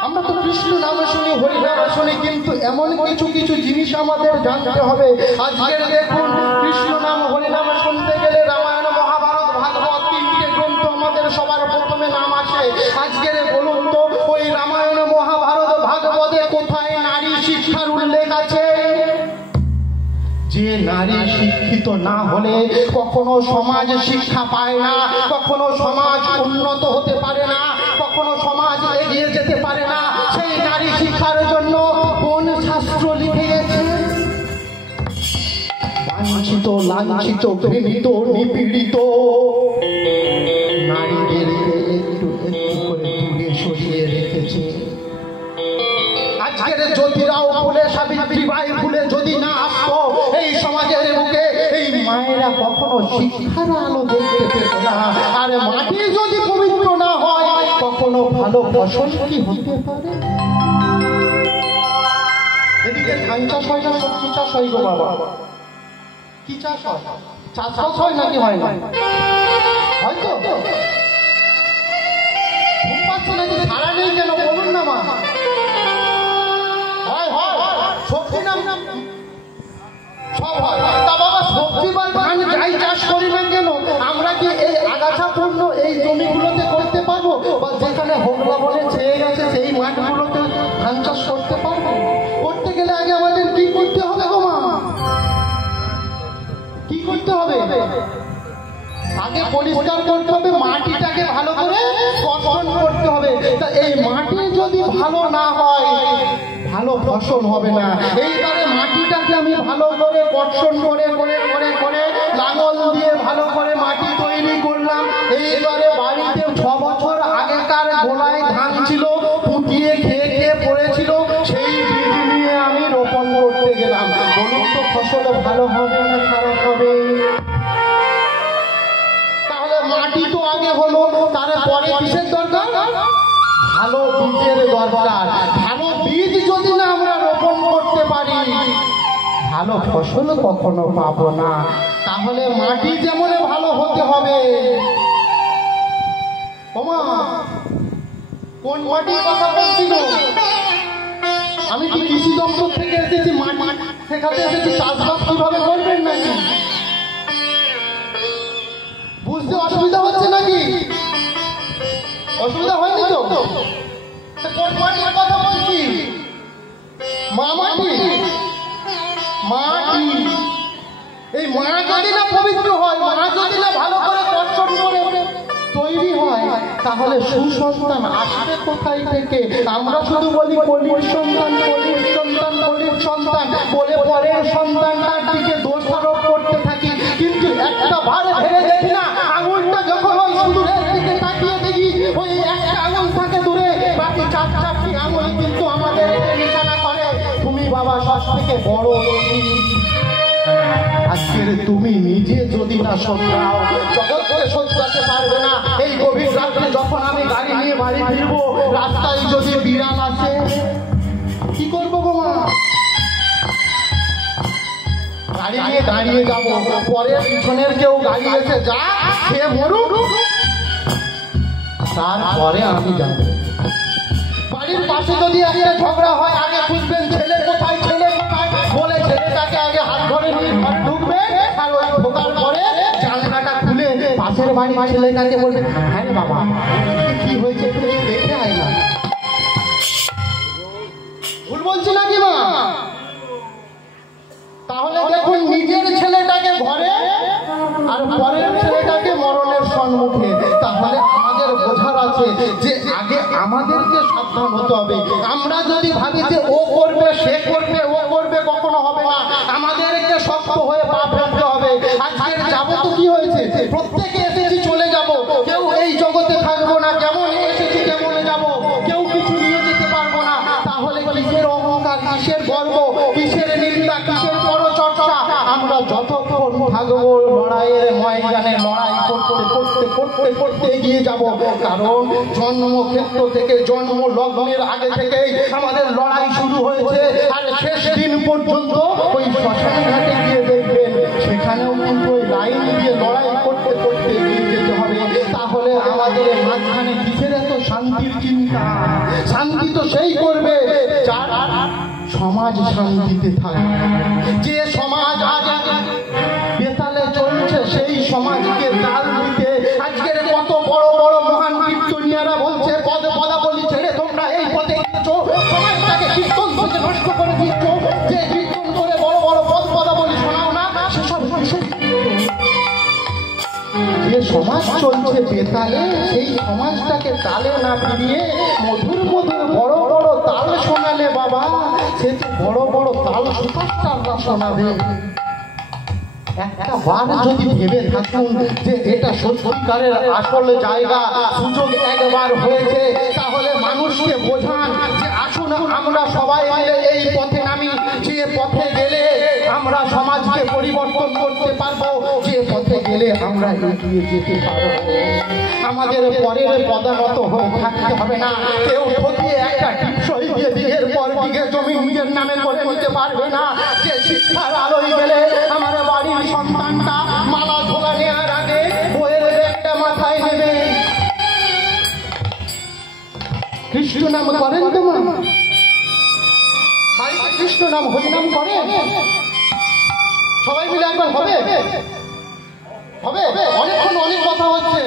আমরা তো কৃষ্ণ নাম শুনি, হরি নাম শুনি, কিন্তু এমন কিছু কিছু জিনিস আমাদের জানতে হবে। আজকের দেখুন, কৃষ্ণ নাম হরি নাম শুনতে গেলে রামায়ণ মহাভারত ভাগবত তিনটে গ্রন্থ আমাদের সবার প্রথমে নাম আসে। আজকের বলুন তো, ওই রামায়ণ মহাভারত ভাগবতে কোথায় নারী শিক্ষার উল্লেখ আছে? যে নারী শিক্ষিত না হলে কখনো সমাজ শিক্ষা পায় না, কখনো সমাজ উন্নত হতে পারে না, কখনো সমাজ এগিয়ে যেতে পারে না। সেই নারী শিক্ষার জন্য কোন শাস্ত্র লিখে গেছে? বাঞ্ছিত, লাঞ্ছিত, ঘৃণিত, নিপীড়িত নারীদেরকে একটু একটু করে দূরে সরিয়ে রেখেছে। আজকের জ্যোতিরাও ফুলে, সাবিত্রীবাই ফুলে যদি না আসতো এই সমাজের বুকে, এই মায়েরা কখনো শিক্ষার আলো দেখতে পেত না। আর মাটি যদি পবিত্র না হয়, কখনো ভালো ফসল কি হতে পারে? এদিকে ধান চাষ হয় না, সবজি চাষ হয় গো বাবা? কি চাষ হয়? চাষবাস হয় নাকি হয় না? হয়তো ঘুম পাচ্ছে নাকি? ছাড়া নেই কেন বলুন না মা? পরিষ্কার করতে হবে, মাটিটাকে ভালো করে কর্ষণ করতে হবে। তা এই মাটি যদি ভালো না হয় ভালো ফসল হবে না। এইবারে মাটিটাকে আমি ভালো করে কর্ষণ করে করে করে করে লাঙল দিয়ে ভালো করে মাটি তৈরি করলাম। এইবারে বাড়িতে 6 বছর আগেকার গোলায় ধান ছিল, ফুটিয়ে খেয়ে খেয়ে পড়েছিল, সেই বীজ নিয়ে আমি রোপণ করতে গেলাম। বলুন তো ফসল ভালো হবে না খারাপ হবে? তাহলে মাটি তো আগে হলো, তারপরে কিসের দরকার? ভালো বীজের দরকার। ভালো বীজ যদি না আমরা রোপণ করতে পারি ভালো ফসল কখনো পাবো না। তাহলে মাটি যেমন ভালো হতে হবে। ওমা, কোন মাটির কথা বলছিল? আমি কি কৃষি দপ্তর থেকে এসেছি মাটি শেখাতে এসেছি চাষবাস কিভাবে করবেন নাকি? বুঝতে অসুবিধা হচ্ছে নাকি? অসুবিধা হয়নি তো? কোন মাটির কথা বলছি? মা মাটি। মাটি এই মা যদি না পবিত্র হয়, মা যদি না ভালো করে কর্ষণ করে তৈরি হয়, তাহলে সুসন্তান আসবে কোথায় থেকে? আমরা শুধু বলি কলির সন্তান, কলির সন্তান, কলির সন্তান বলে পরের সন্তানটার দিকে দোষারোপ করতে থাকি, কিন্তু একটা বার ভেবে দেখি না আঙুলটা যখন ওই সুদূরের দিকে তাকিয়ে দেখি ওই একটা আঙুল থাকে দূরে, বাকি 4-4টি আঙুল কিন্তু আমাদের নিশানা করে তুমি বাবা সব থেকে বড়। আজকের তুমি নিজে যদি না শোধরাও জগৎকে শোধরাতে পারবে না। এই গভীর রাত্রে যখন আমি গাড়ি নিয়ে বাড়ি ফিরবো, রাস্তায় যদি বিড়াল আসে কি করবো গো মা? গাড়ি নিয়ে দাঁড়িয়ে যাবো, পরে পিছনের কেউ গাড়ি এসে যা খেয়ে মরুক, তারপরে আমি যাবো। বাড়ির পাশে যদি একটা ঝগড়া হয়, আগে খুঁজবেন ছেলে কোথায়, ছেলে কোথায় বলে ছেলেটাকে আগে হাত ধরে নিয়ে ঘরে ঢুকবে, আর ওই ঢোকার পরে জানলাটা খুলে পাশের বাড়ির ছেলেটাকে বলবে, হ্যাঁ রে বাবা কি হয়েছে একটু দেখে আয় না। ভুল বলছি নাকি মা? তাহলে দেখুন নিজের ছেলেটাকে ঘরে আর পরের ছেলেটাকে মরণের সম্মুখে। তাহলে আমাদের বোঝার আছে যে আগে আমাদেরকে সাবধান হতে হবে। আমরা যদি ভাবি যে ও করবে, সে করবে, ও করবে, কখনো হবে না। আমাদেরকে শক্ত হয়ে পা ফেলতে হবে। আজকের যাবো তো কি হয়েছে? প্রত্যেকে এসেছি চলে যাব, কেউ এই জগতে থাকবো না। কেমন এসেছি কেমন যাব, কেউ কিছু নিয়ে যেতে পারবো না। তাহলে কিসের অহংকার, কিসের গর্ব, কিসের নিন্দা, কিসের পরচর্চা? আমরা যতক্ষণ থাকবো লড়াইয়ের ময়দানে লড়াই করতে করতে করতে করতে এগিয়ে যাব। কারণ জন্মক্ষেত্র থেকে জন্ম লগ্নের আগে থেকেই আমাদের লড়াই শুরু হয়েছে, আর শেষ দিন পর্যন্ত ওই শ্মশান ঘাটে গিয়ে দেখবেন সেখানেও কিন্তু ওই লাইন দিয়ে লড়াই করতে করতে এগিয়ে যেতে হবে। তাহলে আমাদের মাঝখানে কিসের এত শান্তির চিন্তা? শান্তি তো সেই করবে যার সমাজ শান্তিতে থাকে। যে সমাজ আজ বেতালে চলছে, সেই সমাজকে তাল দিতে আজকের কত বড় বড় মহান কীর্তনিয়ারা বলছে, পদ পদাবলী ছেড়ে তোমরা এই পথে গিয়েছো, সমাজটাকে কীর্তন থেকে নষ্ট করে দিচ্ছ। যে কীর্তন করে বড় বড় পদ পদাবলী শোনাও না, সেসব যে সমাজ চলছে বেতালে, সেই সমাজটাকে তালে না ফিরিয়ে মধুর মধুর বড় বড় তাল শোনালে বাবা, সে তো বড় বড় তাল সুপারস্টাররা শোনাবে। একটা বার যদি ভেবে থাকুন যে এটা সত্যিকারের আসল জায়গা, সুযোগ একবার হয়েছে, তাহলে মানুষকে বোঝান যে আসুন আমরা সবাই মিলে এই পথে নামি। যে পথে গেলে আমরা সমাজকে পরিবর্তন করতে পারবো, যে পথে গেলে আমরা এগিয়ে যেতে পারবো। আমাদের পরের পদানত হয়ে থাকতে হবে না। কেউ ঠকিয়ে একটা টিপসই দিয়ে বিঘের পর বিঘে জমি নিজের নামে করে নিতে পারবে না। যে শিক্ষার আলোয় গেলে আমার বাড়ির সন্তানটা মালা ঝোলা নেওয়ার আগে বইয়ের ব্যাগটা মাথায় নেবে। কৃষ্ণ নাম করেন তো মা? বাড়িতে কৃষ্ণ নাম হরিনাম করে সবাই মিলে একবার হবে? হবে? অনেকক্ষণ অনেক কথা হচ্ছে।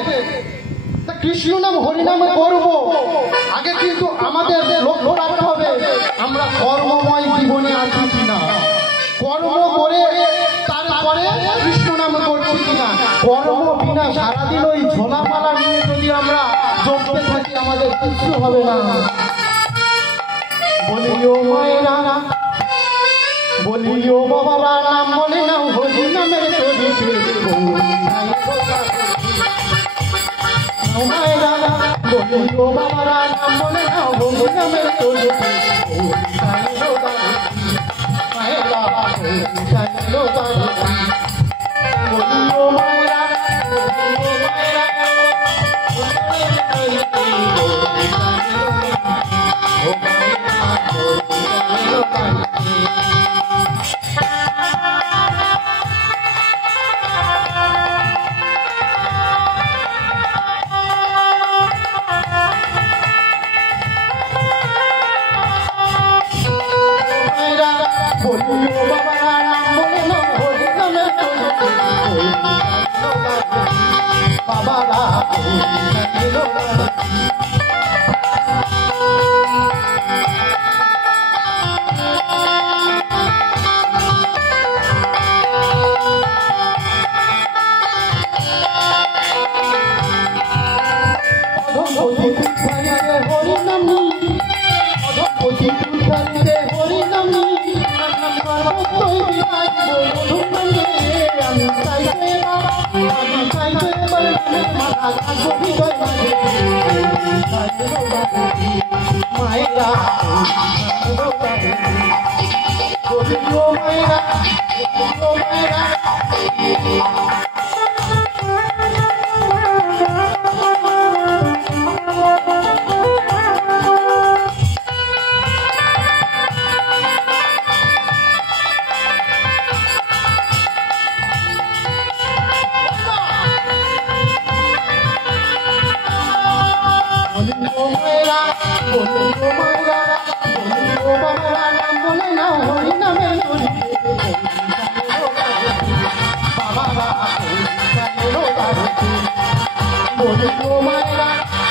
কৃষ্ণ নাম হরিনাম করবো, আগে কিন্তু আমাদের লক্ষ্য রাখতে হবে আমরা কর্মময় জীবনে আছি কিনা। কর্ম করে তার তারপরে কৃষ্ণ নাম করছি কিনা। কর্ম বিনা সারাদিন ওই ঝোলামালা নিয়ে যদি আমরা চলতে থাকি আমাদের কিছু হবে না। বলিও মায়েরা, বলিও বাবারা, নাম বলে নাও হরি নামের তরিতে মায়েরা, বলিও বাবারা, নাম বলে নাও হরি নামের তরিতে মায়েরা বলিও মায়েরা,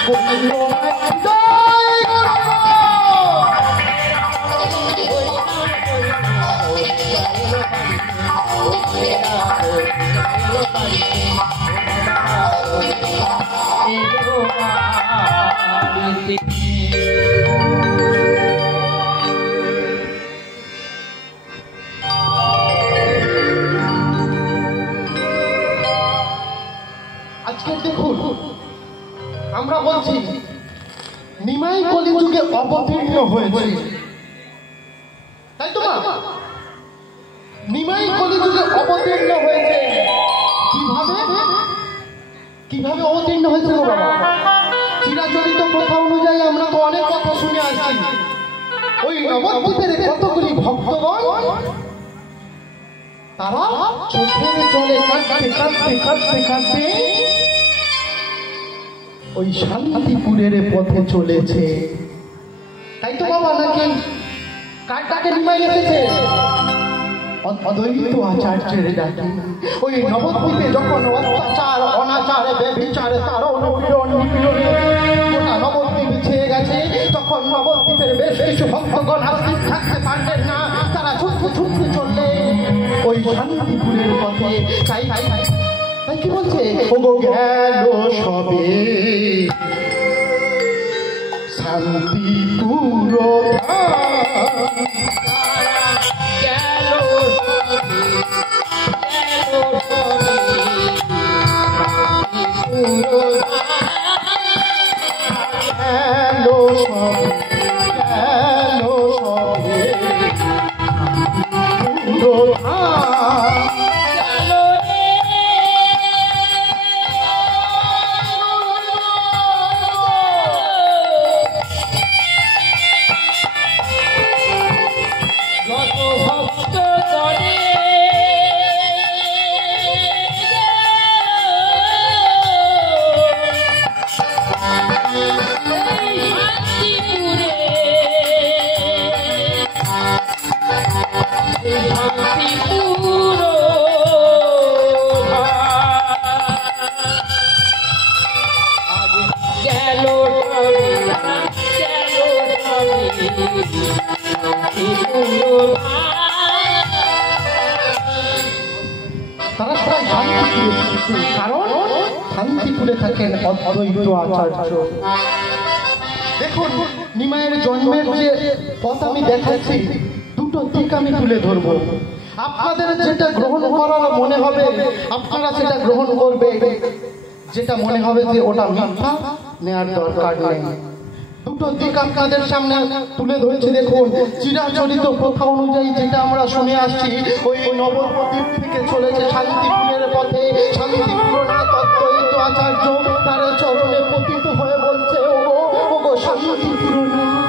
বলিও মায়েরা, আজকে দেখুন আমরা বলছি নিমাই কলিযুগে অবতীর্ণ হয়েছে, তাই তো মা? নিমাই কলিযুগে অবতীর্ণ হয়েছে কিভাবে? কিভাবে অবতীর্ণ হয়েছে গো বাবা? চিরাচরিত প্রথা অনুযায়ী আমরা তো অনেক কথা শুনে আসছি। ওই নবদ্বীপের কতগুলি ভক্তগণ তারা চোখের জলে কাঁদতে কাঁদতে কাঁদতে কাঁদতে ওই শান্তিপুরের পথে চলেছে, তাই তো বাবা? নাকি কারটাকে নিমাই এসেছে? অদ্বৈত আচার্যের ডাকে ওই নবদ্বীপে যখন অত্যাচার অনাচার ব্যভিচার তারণ পীড়ন নিপীড়নে গোটা নবদ্বীপ ছেয়ে গেছে, তখন নবদ্বীপের বেশ কিছু ভক্তগণ আস্তিক থাকতে পারলেন না, তারা ছুটতে ছুটতে চললে ওই শান্তিপুরের পথে। তাই তাই তাই কি বলছে? ওগো গেল সবে শান্তিপুর তারা সবাই শান্তিপুরে থাকে, কারণ শান্তিপুরে থাকেন অদ্বৈত আচার্য। দেখুন, নিমাইয়ের জন্মের যে পথ আমি দেখাচ্ছি, দুটো দিক আমি তুলে ধরবো। আপনাদের যেটা গ্রহণ করার মনে হবে আপনারা সেটা গ্রহণ করবে, যেটা মনে হবে যে ওটা মিথ্যা, নেওয়ার দরকার নেই। দুটো দিক আপনাদের সামনে তুলে ধরেছি। দেখুন, চিরাচরিত প্রথা অনুযায়ী যেটা আমরা শুনে আসছি, ওই নবদ্বীপ থেকে চলেছে শান্তিপুরের পথে শান্তিপুরনাথ অদ্বৈত আচার্য তার চরণে পতিত হয়ে বলছে, ওগো শান্তিপুরনাথ,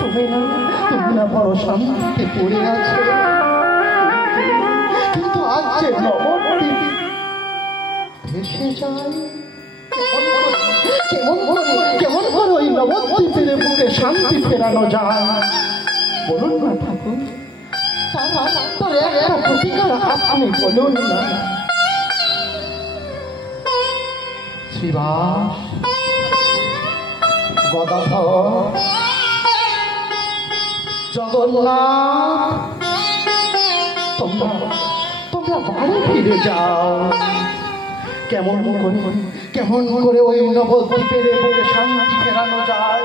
তুমি না বড় শান্তিতে পড়ে আছো, কিন্তু আজ যে নবদ্বীপ ভেসে যায়, কেমন করে ওই নবদ্বীপের বুকে শান্তি ফেরানো যায়? বলুন না ঠাকুর, তার একটা প্রতিকার আপনি বলুন না। শ্রীবাস, গদাধর, জগন্নাথ, তোমরা বাড়ি ফিরে যাও। কেমন করে ওই নবদ্বীপের বুকে শান্তি ফেরানো যায়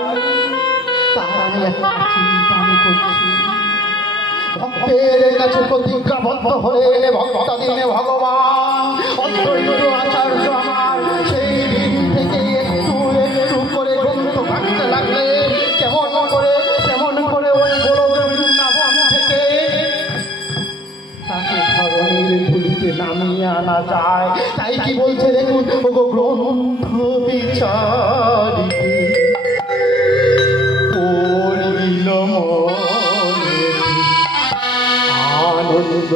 তার আমি একটা চিন্তা আমি করছি। ভক্তের কাছে প্রতিজ্ঞাবদ্ধ হলেন ভক্তাধীনে ভগবান অদ্বৈত আচার্য আমার। সেই দিন থেকে একটু করে গ্রন্থ ভাঙতে লাগলে কেমন করে ওই গোলকের বৃন্দাবন থেকে তাকে ধরণীর ধুলিতে নামিয়ে আনা যায়। তাই কি বলছে দেখুন, ওগো গ্রন্থ বিচারি পড়িল মনে আনন্দ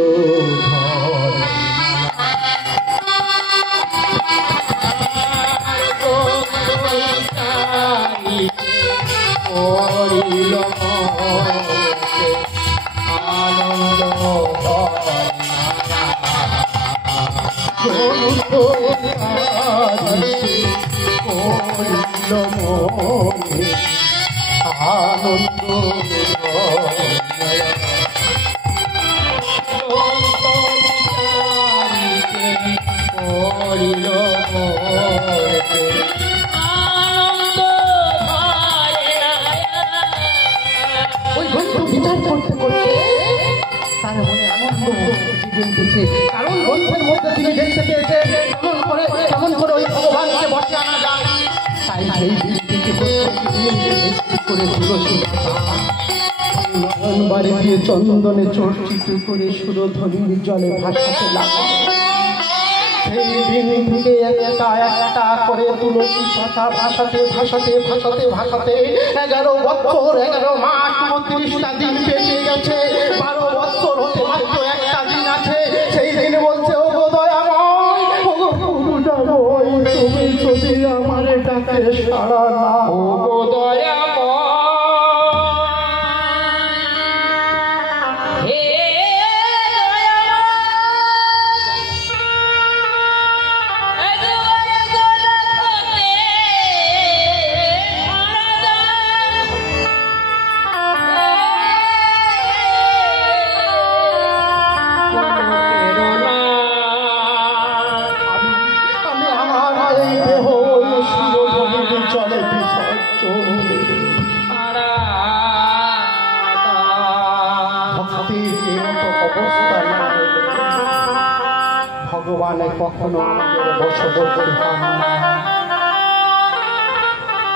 পড়িল আনন্দ ওই গ্রন্থ বিচার করতে করতে তার মনে আনন্দ জীবন দিচ্ছে। কারণ গ্রন্থের মধ্যে তিনি দেখতে পেয়েছে কেমন করে ওই ভগবানকে বসে আনা যায়। তাই সেই দিন থেকে করে তুলসী বাড়ি দিয়ে চন্দনে চর্চিত করে সুরধ্বনির জলে ভাসাতে লাগলো। সেই দিন থেকে একটা করে তুলসী পাতা ভাসাতে 11 বছর 11 মাস 29টা দিন পেরিয়ে গেছে। 12 বছর হতে মাত্র একটা দিন আছে। সেই দিন বলছে, ওগো দয়াময়, ওগো করুণাময়, তুমি যদি আমার ডাকে সাড়া না, ওগো দয়াময়, হে ভগবানে কখনো আমাদের বশবর্তী হন না।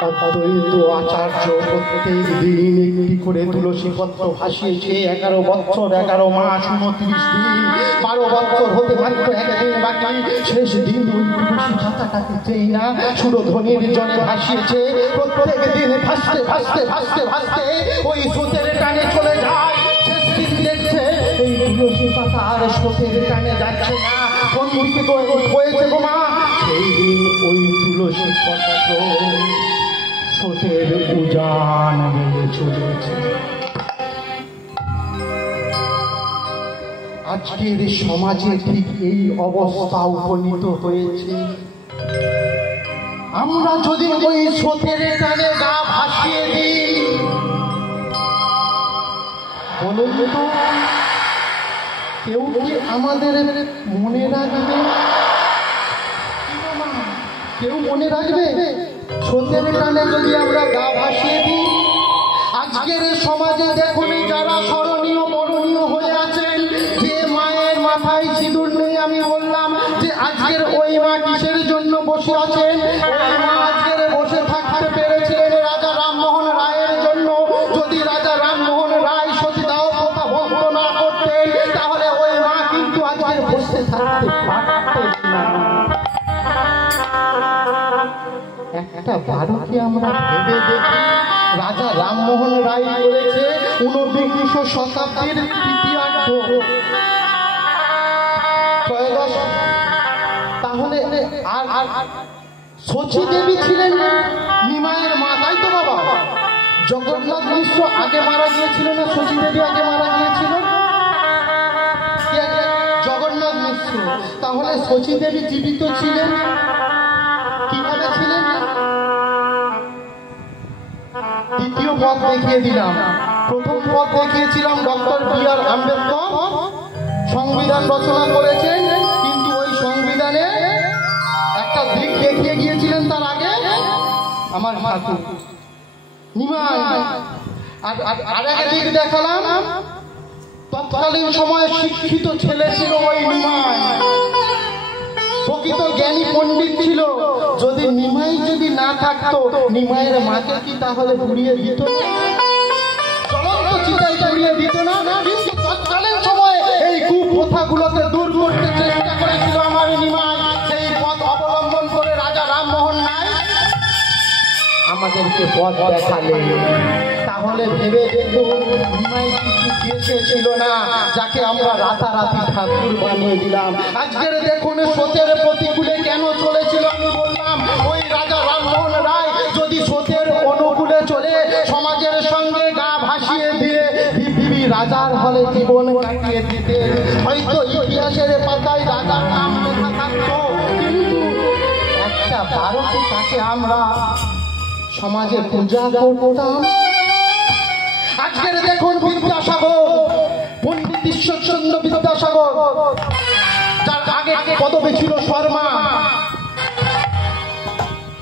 অদ্বৈত আচার্য প্রত্যেক দিন একটি করে তুলসী পত্র ভাসিয়েছে। 11 বছর 11 মাস 29 দিন। 12 বছর হতে মাত্র একদিন বাকি। শেষ দিন ওই তুলসী পাতাটাকে চেই না সুরধ্বনির জলে ভাসিয়েছে। প্রত্যেক দিন ভাসতে ওই স্রোতের টানে চলে যায়। শেষ দিন দেখছে এই তুলসী পাতা আর স্রোতের টানে যাচ্ছে না। কোন দিকে হয়েছে গো মা? সেই দিন ওই তুলসী পত্র স্রোতের উজান বেড়ে চলেছে। আজকের সমাজে ঠিক এই অবস্থা উপনীত হয়েছে। আমরা যদি ওই স্রোতের টানে গা ভাসিয়ে দিই, বলুন তো কেউ কি আমাদের মনে রাখবে? কেউ মনে রাখবে? সত্যের টানে যদি আমরা গা ভাসিয়ে দিই, আজকের এই সমাজে দেখুন যারা স্মরণীয় বরণীয় হয়ে আছেন, যে মায়ের মাথায় সিঁদুর নেই, আমি বললাম যে আজকের ওই মা কিসের জন্য বসে আছেন? ওই মা আজকের বসে থাকতে পেরেছিলেন রাজা রামমোহন রায়ের জন্য। যদি রাজা রামমোহন রায় সতীদাহ প্রথা বন্ধ না করতেন, তাহলে ওই মা কিন্তু আজকে বসে থাকতে পারতেন না। একটা বারো কি আমরা ভেবে দেখি, রাজা রামমোহন রায় করেছে 19 শতাব্দীর তৃতীয়ার্ধ, তাহলে আর শচী দেবী ছিলেন নিমাইয়ের মা, তাই তো বাবা? জগন্নাথ মিশ্র আগে মারা গিয়েছিল না শচী দেবী আগে মারা গিয়েছিল? জগন্নাথ মিশ্র। তাহলে শচী দেবী জীবিত ছিলেন, কিভাবে ছিলেন? দ্বিতীয় পথ দেখিয়ে দিলাম। প্রথম পথ দেখিয়েছিলাম ডক্টর বি.আর. আম্বেদকর সংবিধান রচনা করেছেন, কিন্তু ওই সংবিধানে একটা দিক দেখিয়ে গিয়েছিলেন তার আগে আমার ঠাকুর নিমাই। আর একটা দিক দেখালাম, তৎকালীন সময়ে শিক্ষিত ছেলে ছিল ওই নিমাই, প্রকৃত জ্ঞানী পণ্ডিত ছিল। যদি নিমাই যদি না থাকতো, নিমাইয়ের মাকে কি তাহলে পুড়িয়ে দিত না? চলন্ত চিতায় পুড়িয়ে দিত না? কিন্তু তৎকালীন সময়ে এই কুপ্রথাগুলোকে দূর করতে চেষ্টা করেছিল আমার নিমাই। সেই পথ অবলম্বন করে রাজা রামমোহন রায় আমাদেরকে পথ দেখালেন। তাহলে ভেবে দেখুন, নিমাই কিছু দেশে ছিল না যাকে আমরা রাতারাতি ঠাকুর বানিয়ে দিলাম। আজকের দেখুন স্রোতের প্রতিকূলে কেন চলেছিল, আমি বললাম ওই রাজা রামমোহন রায় যদি স্রোতের অনুকূলে চলে সমাজের সঙ্গে গা ভাসিয়ে দিয়ে পৃথিবী রাজার হলে জীবন কাটিয়ে দিতে, হয়তো ইতিহাসের পাতায় রাজার নাম লেখা থাকতো, কিন্তু একটা ভারতে তাকে আমরা সমাজে পূজা করতাম। আজকের দেখুন বিদ্যাসাগর, পণ্ডিত ঈশ্বরচন্দ্র বিদ্যাসাগর, যার আগে পদবী ছিল শর্মা,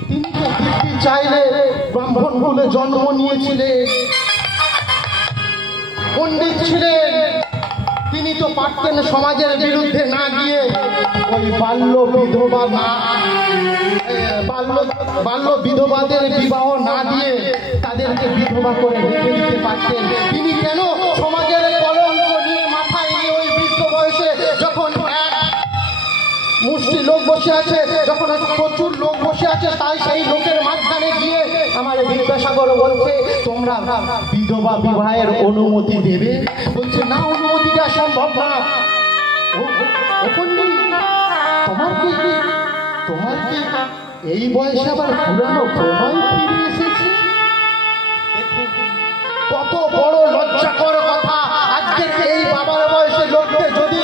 তিনি তো দিব্যি চাইলে ব্রাহ্মণ কুলে জন্ম নিয়েছিলেন, পণ্ডিত ছিলেন। তিনি তো পারতেন সমাজের বিরুদ্ধে না গিয়ে ওই বাল্য বিধবাদের বিবাহ না দিয়ে তাদেরকে বিধবা করে রেখে দিতে পারতেন। তিনি কেন সমাজের কলঙ্ক নিয়ে মাথায় নিয়ে ওই বৃদ্ধ বয়সে যখন মুষ্টি লোক বসে আছে, যখন প্রচুর লোক বসে আছে, তাই সেই লোকের মাঝখানে গিয়ে আমার বিদ্যাসাগর বলছে তোমরা বিধবা বিবাহের অনুমতি দেবে? বলছে না, অনুমতি দেওয়া সম্ভব না। তোমার কি এই বয়সে আবার পুরানো প্রণয় ফিরে এসেছে? কত বড় লজ্জাকর কথা। আজকে এই বাবার বয়সে লোককে যদি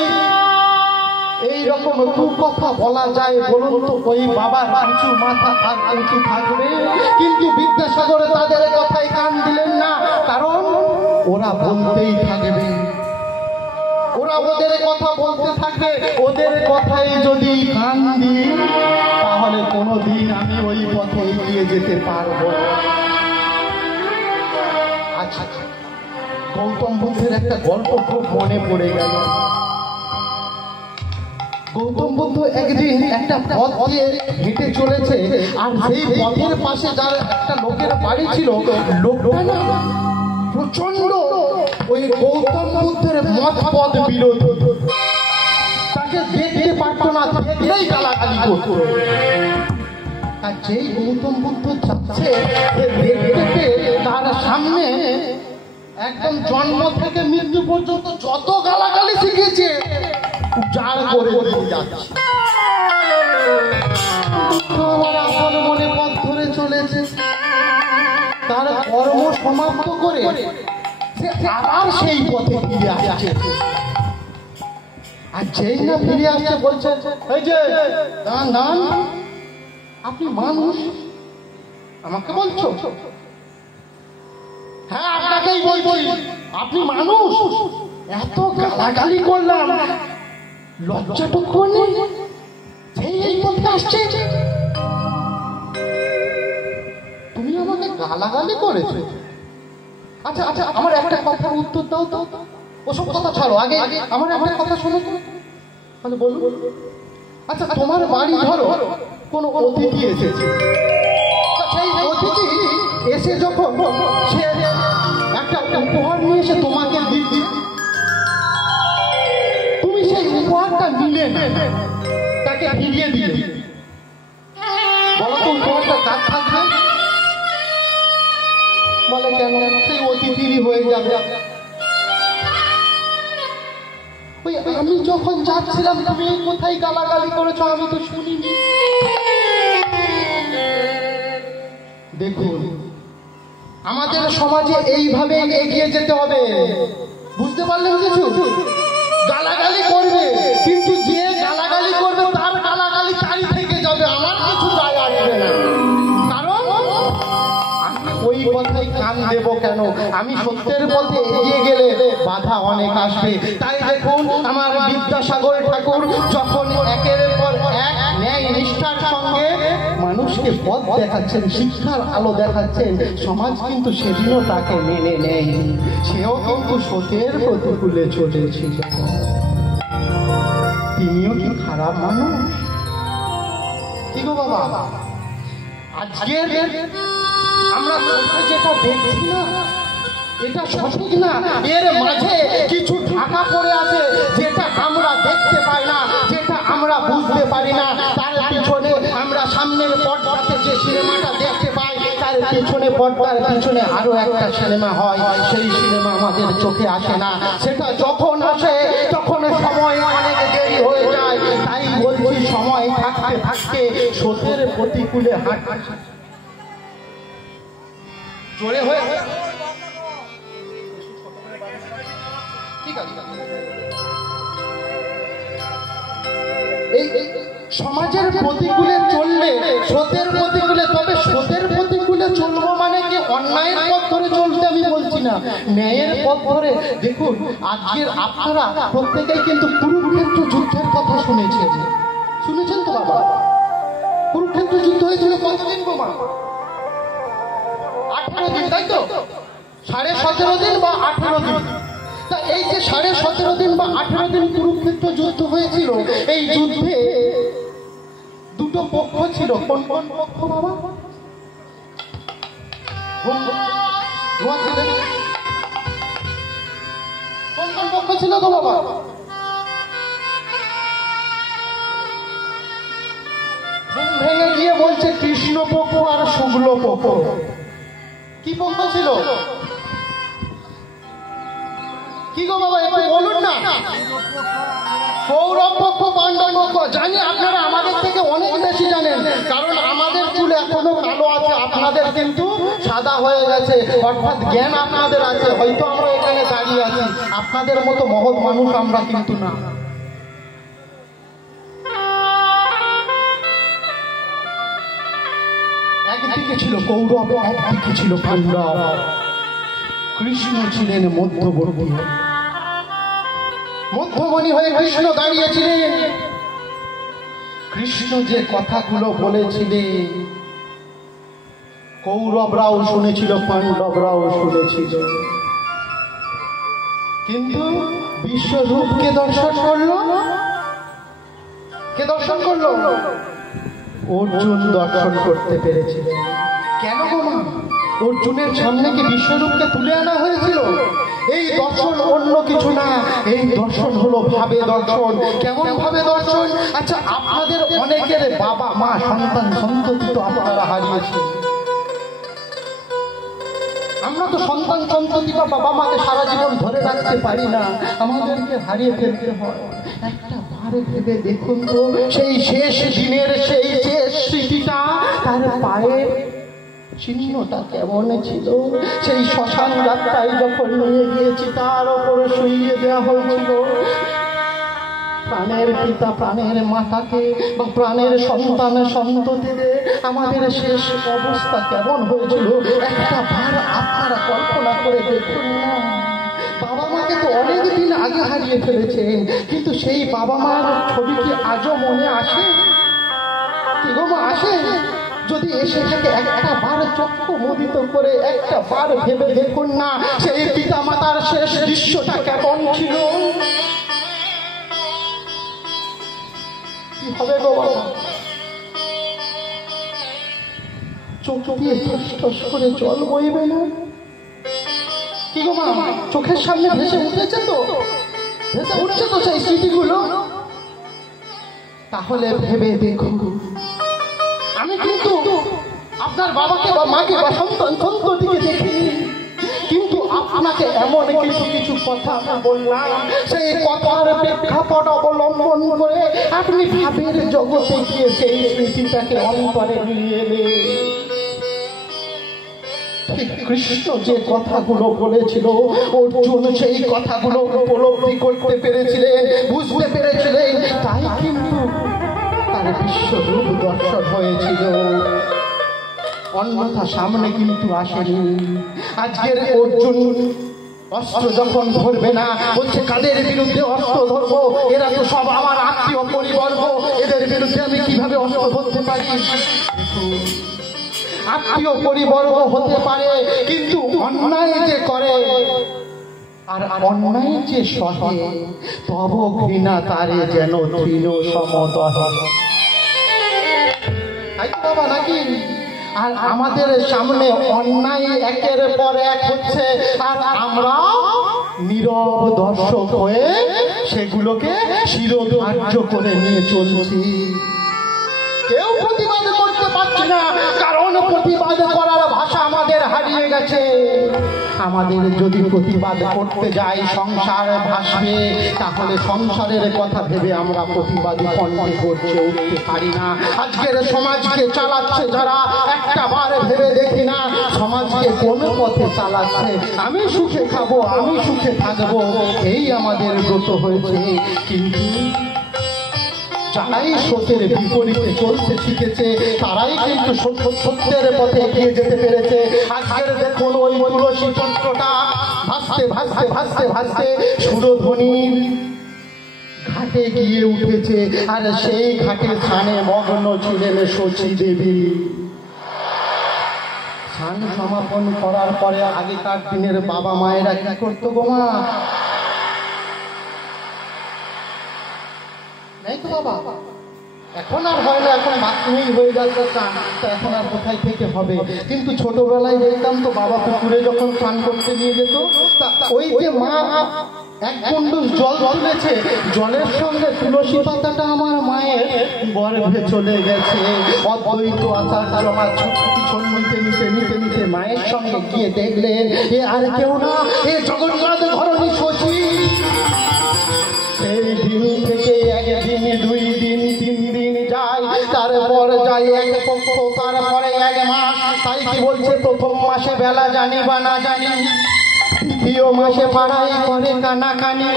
এইরকম কথা বলা যায়, বলুন তো ওই বাবার কিছু মাথা আর কিছু থাকবে? কিন্তু বিদ্যাসাগরে তাদের কথাই কান দিলেন না, কারণ ওরা বলতেই থাকবে, ওরা ওদের কথা বলতে থাকবে। ওদের কথাই যদি কান দিই, তাহলে কোনোদিন আমি ওই পথে এগিয়ে যেতে পারবো। আচ্ছা, গৌতম বুদ্ধের একটা গল্প খুব মনে পড়ে গেল। গৌতম বুদ্ধ একদিন একটা পথ দিয়ে হেঁটে চলেছে, আর সেই পথের পাশে যার একটা লোকের বাড়ি ছিল, লোকটা না প্রচন্ড ওই গৌতম বুদ্ধের মত পথ বিরোধী, তাকে দেখতে পারতো না, দেখলেই গালাগালি করতো। আর যেই গৌতম বুদ্ধ যাচ্ছে দেখতে, তার সামনে একদম জন্ম থেকে মৃত্যু পর্যন্ত যত গালাগালি শিখেছে উজাড় করে দিয়ে যাচ্ছে। আমার আপন মনে পথ ধরে চলেছে, তার কর্ম সমাপ্ত করে সে আবার সেই পথে ফিরে আসছে। আর যেই না ফিরে আসছে বলছে, এই যে দান দান, আপনি মানুষ, আমাকে বলছো? হ্যাঁ, আপনাকেই বলছি, আপনি মানুষ। এত গালাগালি করলাম, লজ্জাটুকু নেই, এই পথে আসছে, তুমি আমাকে গালাগালি করেছো। আচ্ছা আচ্ছা, আমার একটা কথার উত্তর দাও তো। ওসব কথা ছাড়ো, আগে আমার একটা কথা শোনো তো। মানে বলুন, আচ্ছা তোমার বাড়ি ধরো কোনো অতিথি এসেছে, সেই অতিথি এসে যখন সে একটা উপহার নিয়ে এসে তোমাকে দিচ্ছে, তুমি সেই উপহারটা নিলে না, তাকে ফিরিয়ে দিলে, বলো তো উপহারটা কার থাকবে? বলে কেন? সেই অতিথিরই হয়ে যাবে। ওই আমি যখন যাচ্ছিলাম তুমি কোথায় গালাগালি করেছো আমি তো শুনিনি। দেখুন, আমাদের সমাজে এইভাবে এগিয়ে যেতে হবে, বুঝতে পারলেন কিছু? গালাগালি করবে, কিন্তু যে গালাগালি করবে তার গালাগালি তারই থেকে যাবে, আমার কিছু যায় আসবে না। কারণ ওই কথাই কান দেব কেন? আমি সত্যের পথে এগিয়ে গেলে বাধা অনেক আসবে। তাই দেখুন, আমার বিদ্যাসাগর ঠাকুর যখন একের পর এক ন্যায় নিষ্ঠার সঙ্গে মানুষকে পথ দেখাচ্ছেন, শিক্ষার আলো দেখাচ্ছেন, সমাজ কিন্তু সেদিনও তাকে মেনে নেয়। সেও কিন্তু সত্যের প্রতিকূলে চলেছিল। তিনিও কি খারাপ মানুষ? কি গো বাবা, আজকে আমরা যেটা দেখছি না এটা সঠিক না, এর মাঝে কিছু ঢাকা পড়ে আছে যেটা আমরা দেখতে পাই না, যেটা আমরা বুঝতে পারি না। তার পিছনে আমরা সামনের পর্দাতে যে সিনেমাটা দেখতে পাই, তার পিছনে পর্দার পিছনে আরো একটা সিনেমা হয়, সেই সিনেমা আমাদের চোখে আসে না। সেটা যখন আসে তখন সময় অনেক দেরি হয়ে যায়। তাই বলছি, সময় থাকতে থাকতে সত্যের প্রতিকূলে হাঁটা জোরে হয়ে ঠিক আছে। এই সমাজের প্রতিকূলে চললে সত্যের প্রতিকূলে, তবে সত্যের প্রতিকূলে চলবো মানে কি অন্যায়ের পথ ধরে চলতে আমি বলছি না, ন্যায়ের পথ ধরে। দেখুন, আজকের আপনারা প্রত্যেকেই কিন্তু কুরুক্ষেত্র যুদ্ধের কথা শুনেছেন তো বাবা? কুরুক্ষেত্র যুদ্ধ হয়েছিল কতদিন বোমা? 18 দিন, তাই তো? 17.5 দিন বা 18 দিন। তা এই যে 17.5 দিন বা 18 দিন কুরুক্ষেত্র যুদ্ধ হয়েছিল, এই যুদ্ধে দুটো পক্ষ ছিল। কোন কোন পক্ষ বাবা? কোন কোন পক্ষ ছিল গো বাবা? ভেঙে গিয়ে বলছে কৃষ্ণ পক্ষ আর শুক্ল পক্ষ। কি পক্ষ ছিল? কি গো বাবা একটু বলুন না। কৌরব পক্ষ, পাণ্ডব পক্ষ। জানি আপনারা আমাদের থেকে অনেক বেশি জানেন, কারণ আমাদের চুল এখনো কালো আছে, আপনাদের কিন্তু সাদা হয়ে গেছে, অর্থাৎ জ্ঞান আপনাদের আছে। হয়তো আমরা এখানে দাঁড়িয়ে আছি, আপনাদের মতো মহৎ মানুষ আমরা কিন্তু না। একদিকে ছিল কৌরব, একদিকে ছিল পাণ্ডব। কৃষ্ণ ছিলেন মধ্যবর্তী, মধ্যমণি হয়ে কৃষ্ণ দাঁড়িয়েছিলেন। কৃষ্ণ যে কথাগুলো বলেছিলেন কৌরবরাও শুনেছিল, পাণ্ডবরাও শুনেছিল, কিন্তু বিশ্বরূপকে দর্শন করলো। কে দর্শন করলো? অর্জুন দর্শন করতে পেরেছিলেন। কেন গো মা? অর্জুনের সামনে কি বিশ্বরূপকে তুলে আনা হয়েছিল? এই দর্শন অন্য কিছু না, এই দর্শন হলো ভাবে দর্শন। কেমন ভাবে দর্শন? আচ্ছা, আপনাদের অনেকের বাবা মা সন্তান সন্ততি তো আপনারা হারিয়েছেন। আমরা তো সন্তান সন্ততি বা বাবা মাকে সারা জীবন ধরে রাখতে পারি না, আমাদেরকে হারিয়ে ফেলতে হয়। একটা বার ভেবে দেখুন তো, সেই শেষ দিনের সেই শেষ স্মৃতিটা, তার পায়ের চিহ্নটা কেমন ছিল। সেই শ্মশান যাত্রায় যখন নিয়ে গিয়েছি, তার ওপরে শুইয়ে দেওয়া হয়েছিল প্রাণের পিতা প্রাণের মাতাকে বা প্রাণের সন্তান সন্ততিদের। আমাদের শেষ অবস্থা কেমন হয়েছিল একটা বার আপনারা কল্পনা করে দেখুন না। বাবা মাকে তো অনেকদিন আগে হারিয়ে ফেলেছেন, কিন্তু সেই বাবা মার ছবি কি আজও মনে আসে? কি গো মা, আসে? যদি এসে থাকে একটা বার চক্ষু মোদিত করে একটা বার ভেবে দেখুন না, সেই পিতা মাতার শেষ দৃশ্যটা কেমন ছিল। কি হবে গো বাবা? চোখ দিয়ে টস টস করে জল বইবে না? কি গো মা, চোখের সামনে ভেসে উঠেছে তো, ভেসে উঠছে তো সেই স্মৃতিগুলো? তাহলে ভেবে দেখুন, আমি কিন্তু আপনার বাবাকে বা মাকে বা সন্ততিকে দেখিনি, কিন্তু আপনাকে এমন কিছু কিছু কথা বললাম, সেই কথার প্রেক্ষাপট অবলম্বন করে আপনি ভাবের জগতে গিয়ে সেই স্মৃতিটাকে অন্তরে নিয়ে এলেন। কৃষ্ণ যে কথাগুলো বলেছিল, অর্জুন সেই কথাগুলো উপলব্ধি করতে পেরেছিলেন, বুঝতে পেরেছিলেন, তাই কিন্তু তার বিশ্বরূপ দর্শন হয়েছিল, অন্যথা সামনে কিন্তু আসেনি। আজকের অর্জুন অস্ত্র যখন ধরবে না, বলছে কাদের বিরুদ্ধে অস্ত্র ধরবো? এরা তো সব আমার আত্মীয় পরিবর্গ, এদের বিরুদ্ধে আমি কিভাবে অস্ত্র ধরতে পারি? আত্মীয় পরিবর্গ হতে পারে, কিন্তু অন্যায় যে করে আর অন্যায় যে সহে, তব ঘৃণা তারে যেন তৃণ সমদহ। বাবা নাকি? আর আমাদের সামনে অন্যায় একের পর এক হচ্ছে, আর আমরা নীরব দর্শক হয়ে সেগুলোকে শিরোধার্য করে নিয়ে চলছি। কেউ প্রতিবাদ করতে পারছে না, কারণ প্রতিবাদ করার ভাষা আমাদের হারিয়ে গেছে। আমাদের যদি প্রতিবাদ করতে যাই সংসার ভাসবে, তাহলে সংসারের কথা ভেবে আমরা প্রতিবাদী কণ্ঠে করতে উঠতে পারি না। আজকের সমাজকে চালাচ্ছে যারা, একটা বার ভেবে দেখি না সমাজকে কোন পথে চালাচ্ছে। আমি সুখে খাবো, আমি সুখে থাকবো, এই আমাদের ব্রত হয়েছে। কিন্তু যারাই সত্যের বিপরীতে চলতে শিখেছে, তারাই কিন্তু সত্যের পথে এগিয়ে যেতে পেরেছে। আজকের দেখুন ওই তুলসী পত্রটা ভাসতে ভাসতে ভাসতে ভাসতে সুরধ্বনির ঘাটে গিয়ে উঠেছে, আর সেই ঘাটের স্থানে মগ্ন ছিলেন শচী দেবী। স্নান সমাপন করার পরে আগেকার দিনের বাবা মায়েরা কি করতো গো মা? নেই তো বাবা, এখন আর হয় না, এখন বাথরুমেই হয়ে যাচ্ছে চান, তো এখন আর কোথায় থেকে হবে? কিন্তু ছোটবেলায় দেখতাম তো বাবা পুকুরে যখন স্নান করতে নিয়ে যেত, ওই যে মা এক কুণ্ডুল জল তুলেছে, জলের সঙ্গে তুলসী পাতাটা আমার মায়ের গর্ভে চলে গেছে। অদ্বৈত আচার্য মা পিছন নিতে নিতে নিতে নিতে মায়ের সঙ্গে গিয়ে দেখলেন, এ আর কেউ না, এ জগন্নাথ ধরণী শচী। সেই দিন থেকে একদিন, 2 দিন, 3 দিন যায়, তারপর যায় এক পক্ষ, তারপরে 1 মাস। তাই কি বলছে, প্রথম মাসে বেলা জানি বা না জানি, দ্বিতীয় মাসে পাড়াই করে কানাকানি,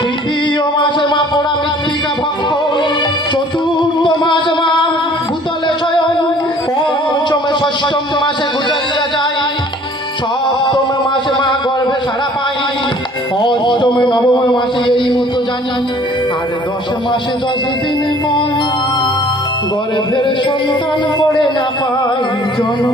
তৃতীয় মাসে মা পড়া মৃত্তিকা ভক্ষ, চতুর্থ মাস মা ভূতলে শয়ন, পঞ্চম ষষ্ঠম মাসে গুজরিয়া যায়, সপ্তম মাসে মা গর্ভে সারা পাই, অষ্টম নবম মাসে এই মতো জানি, আর 10 মাসে 10 দিন পর গর্ভের সন্তান করে না পাই জন্ম।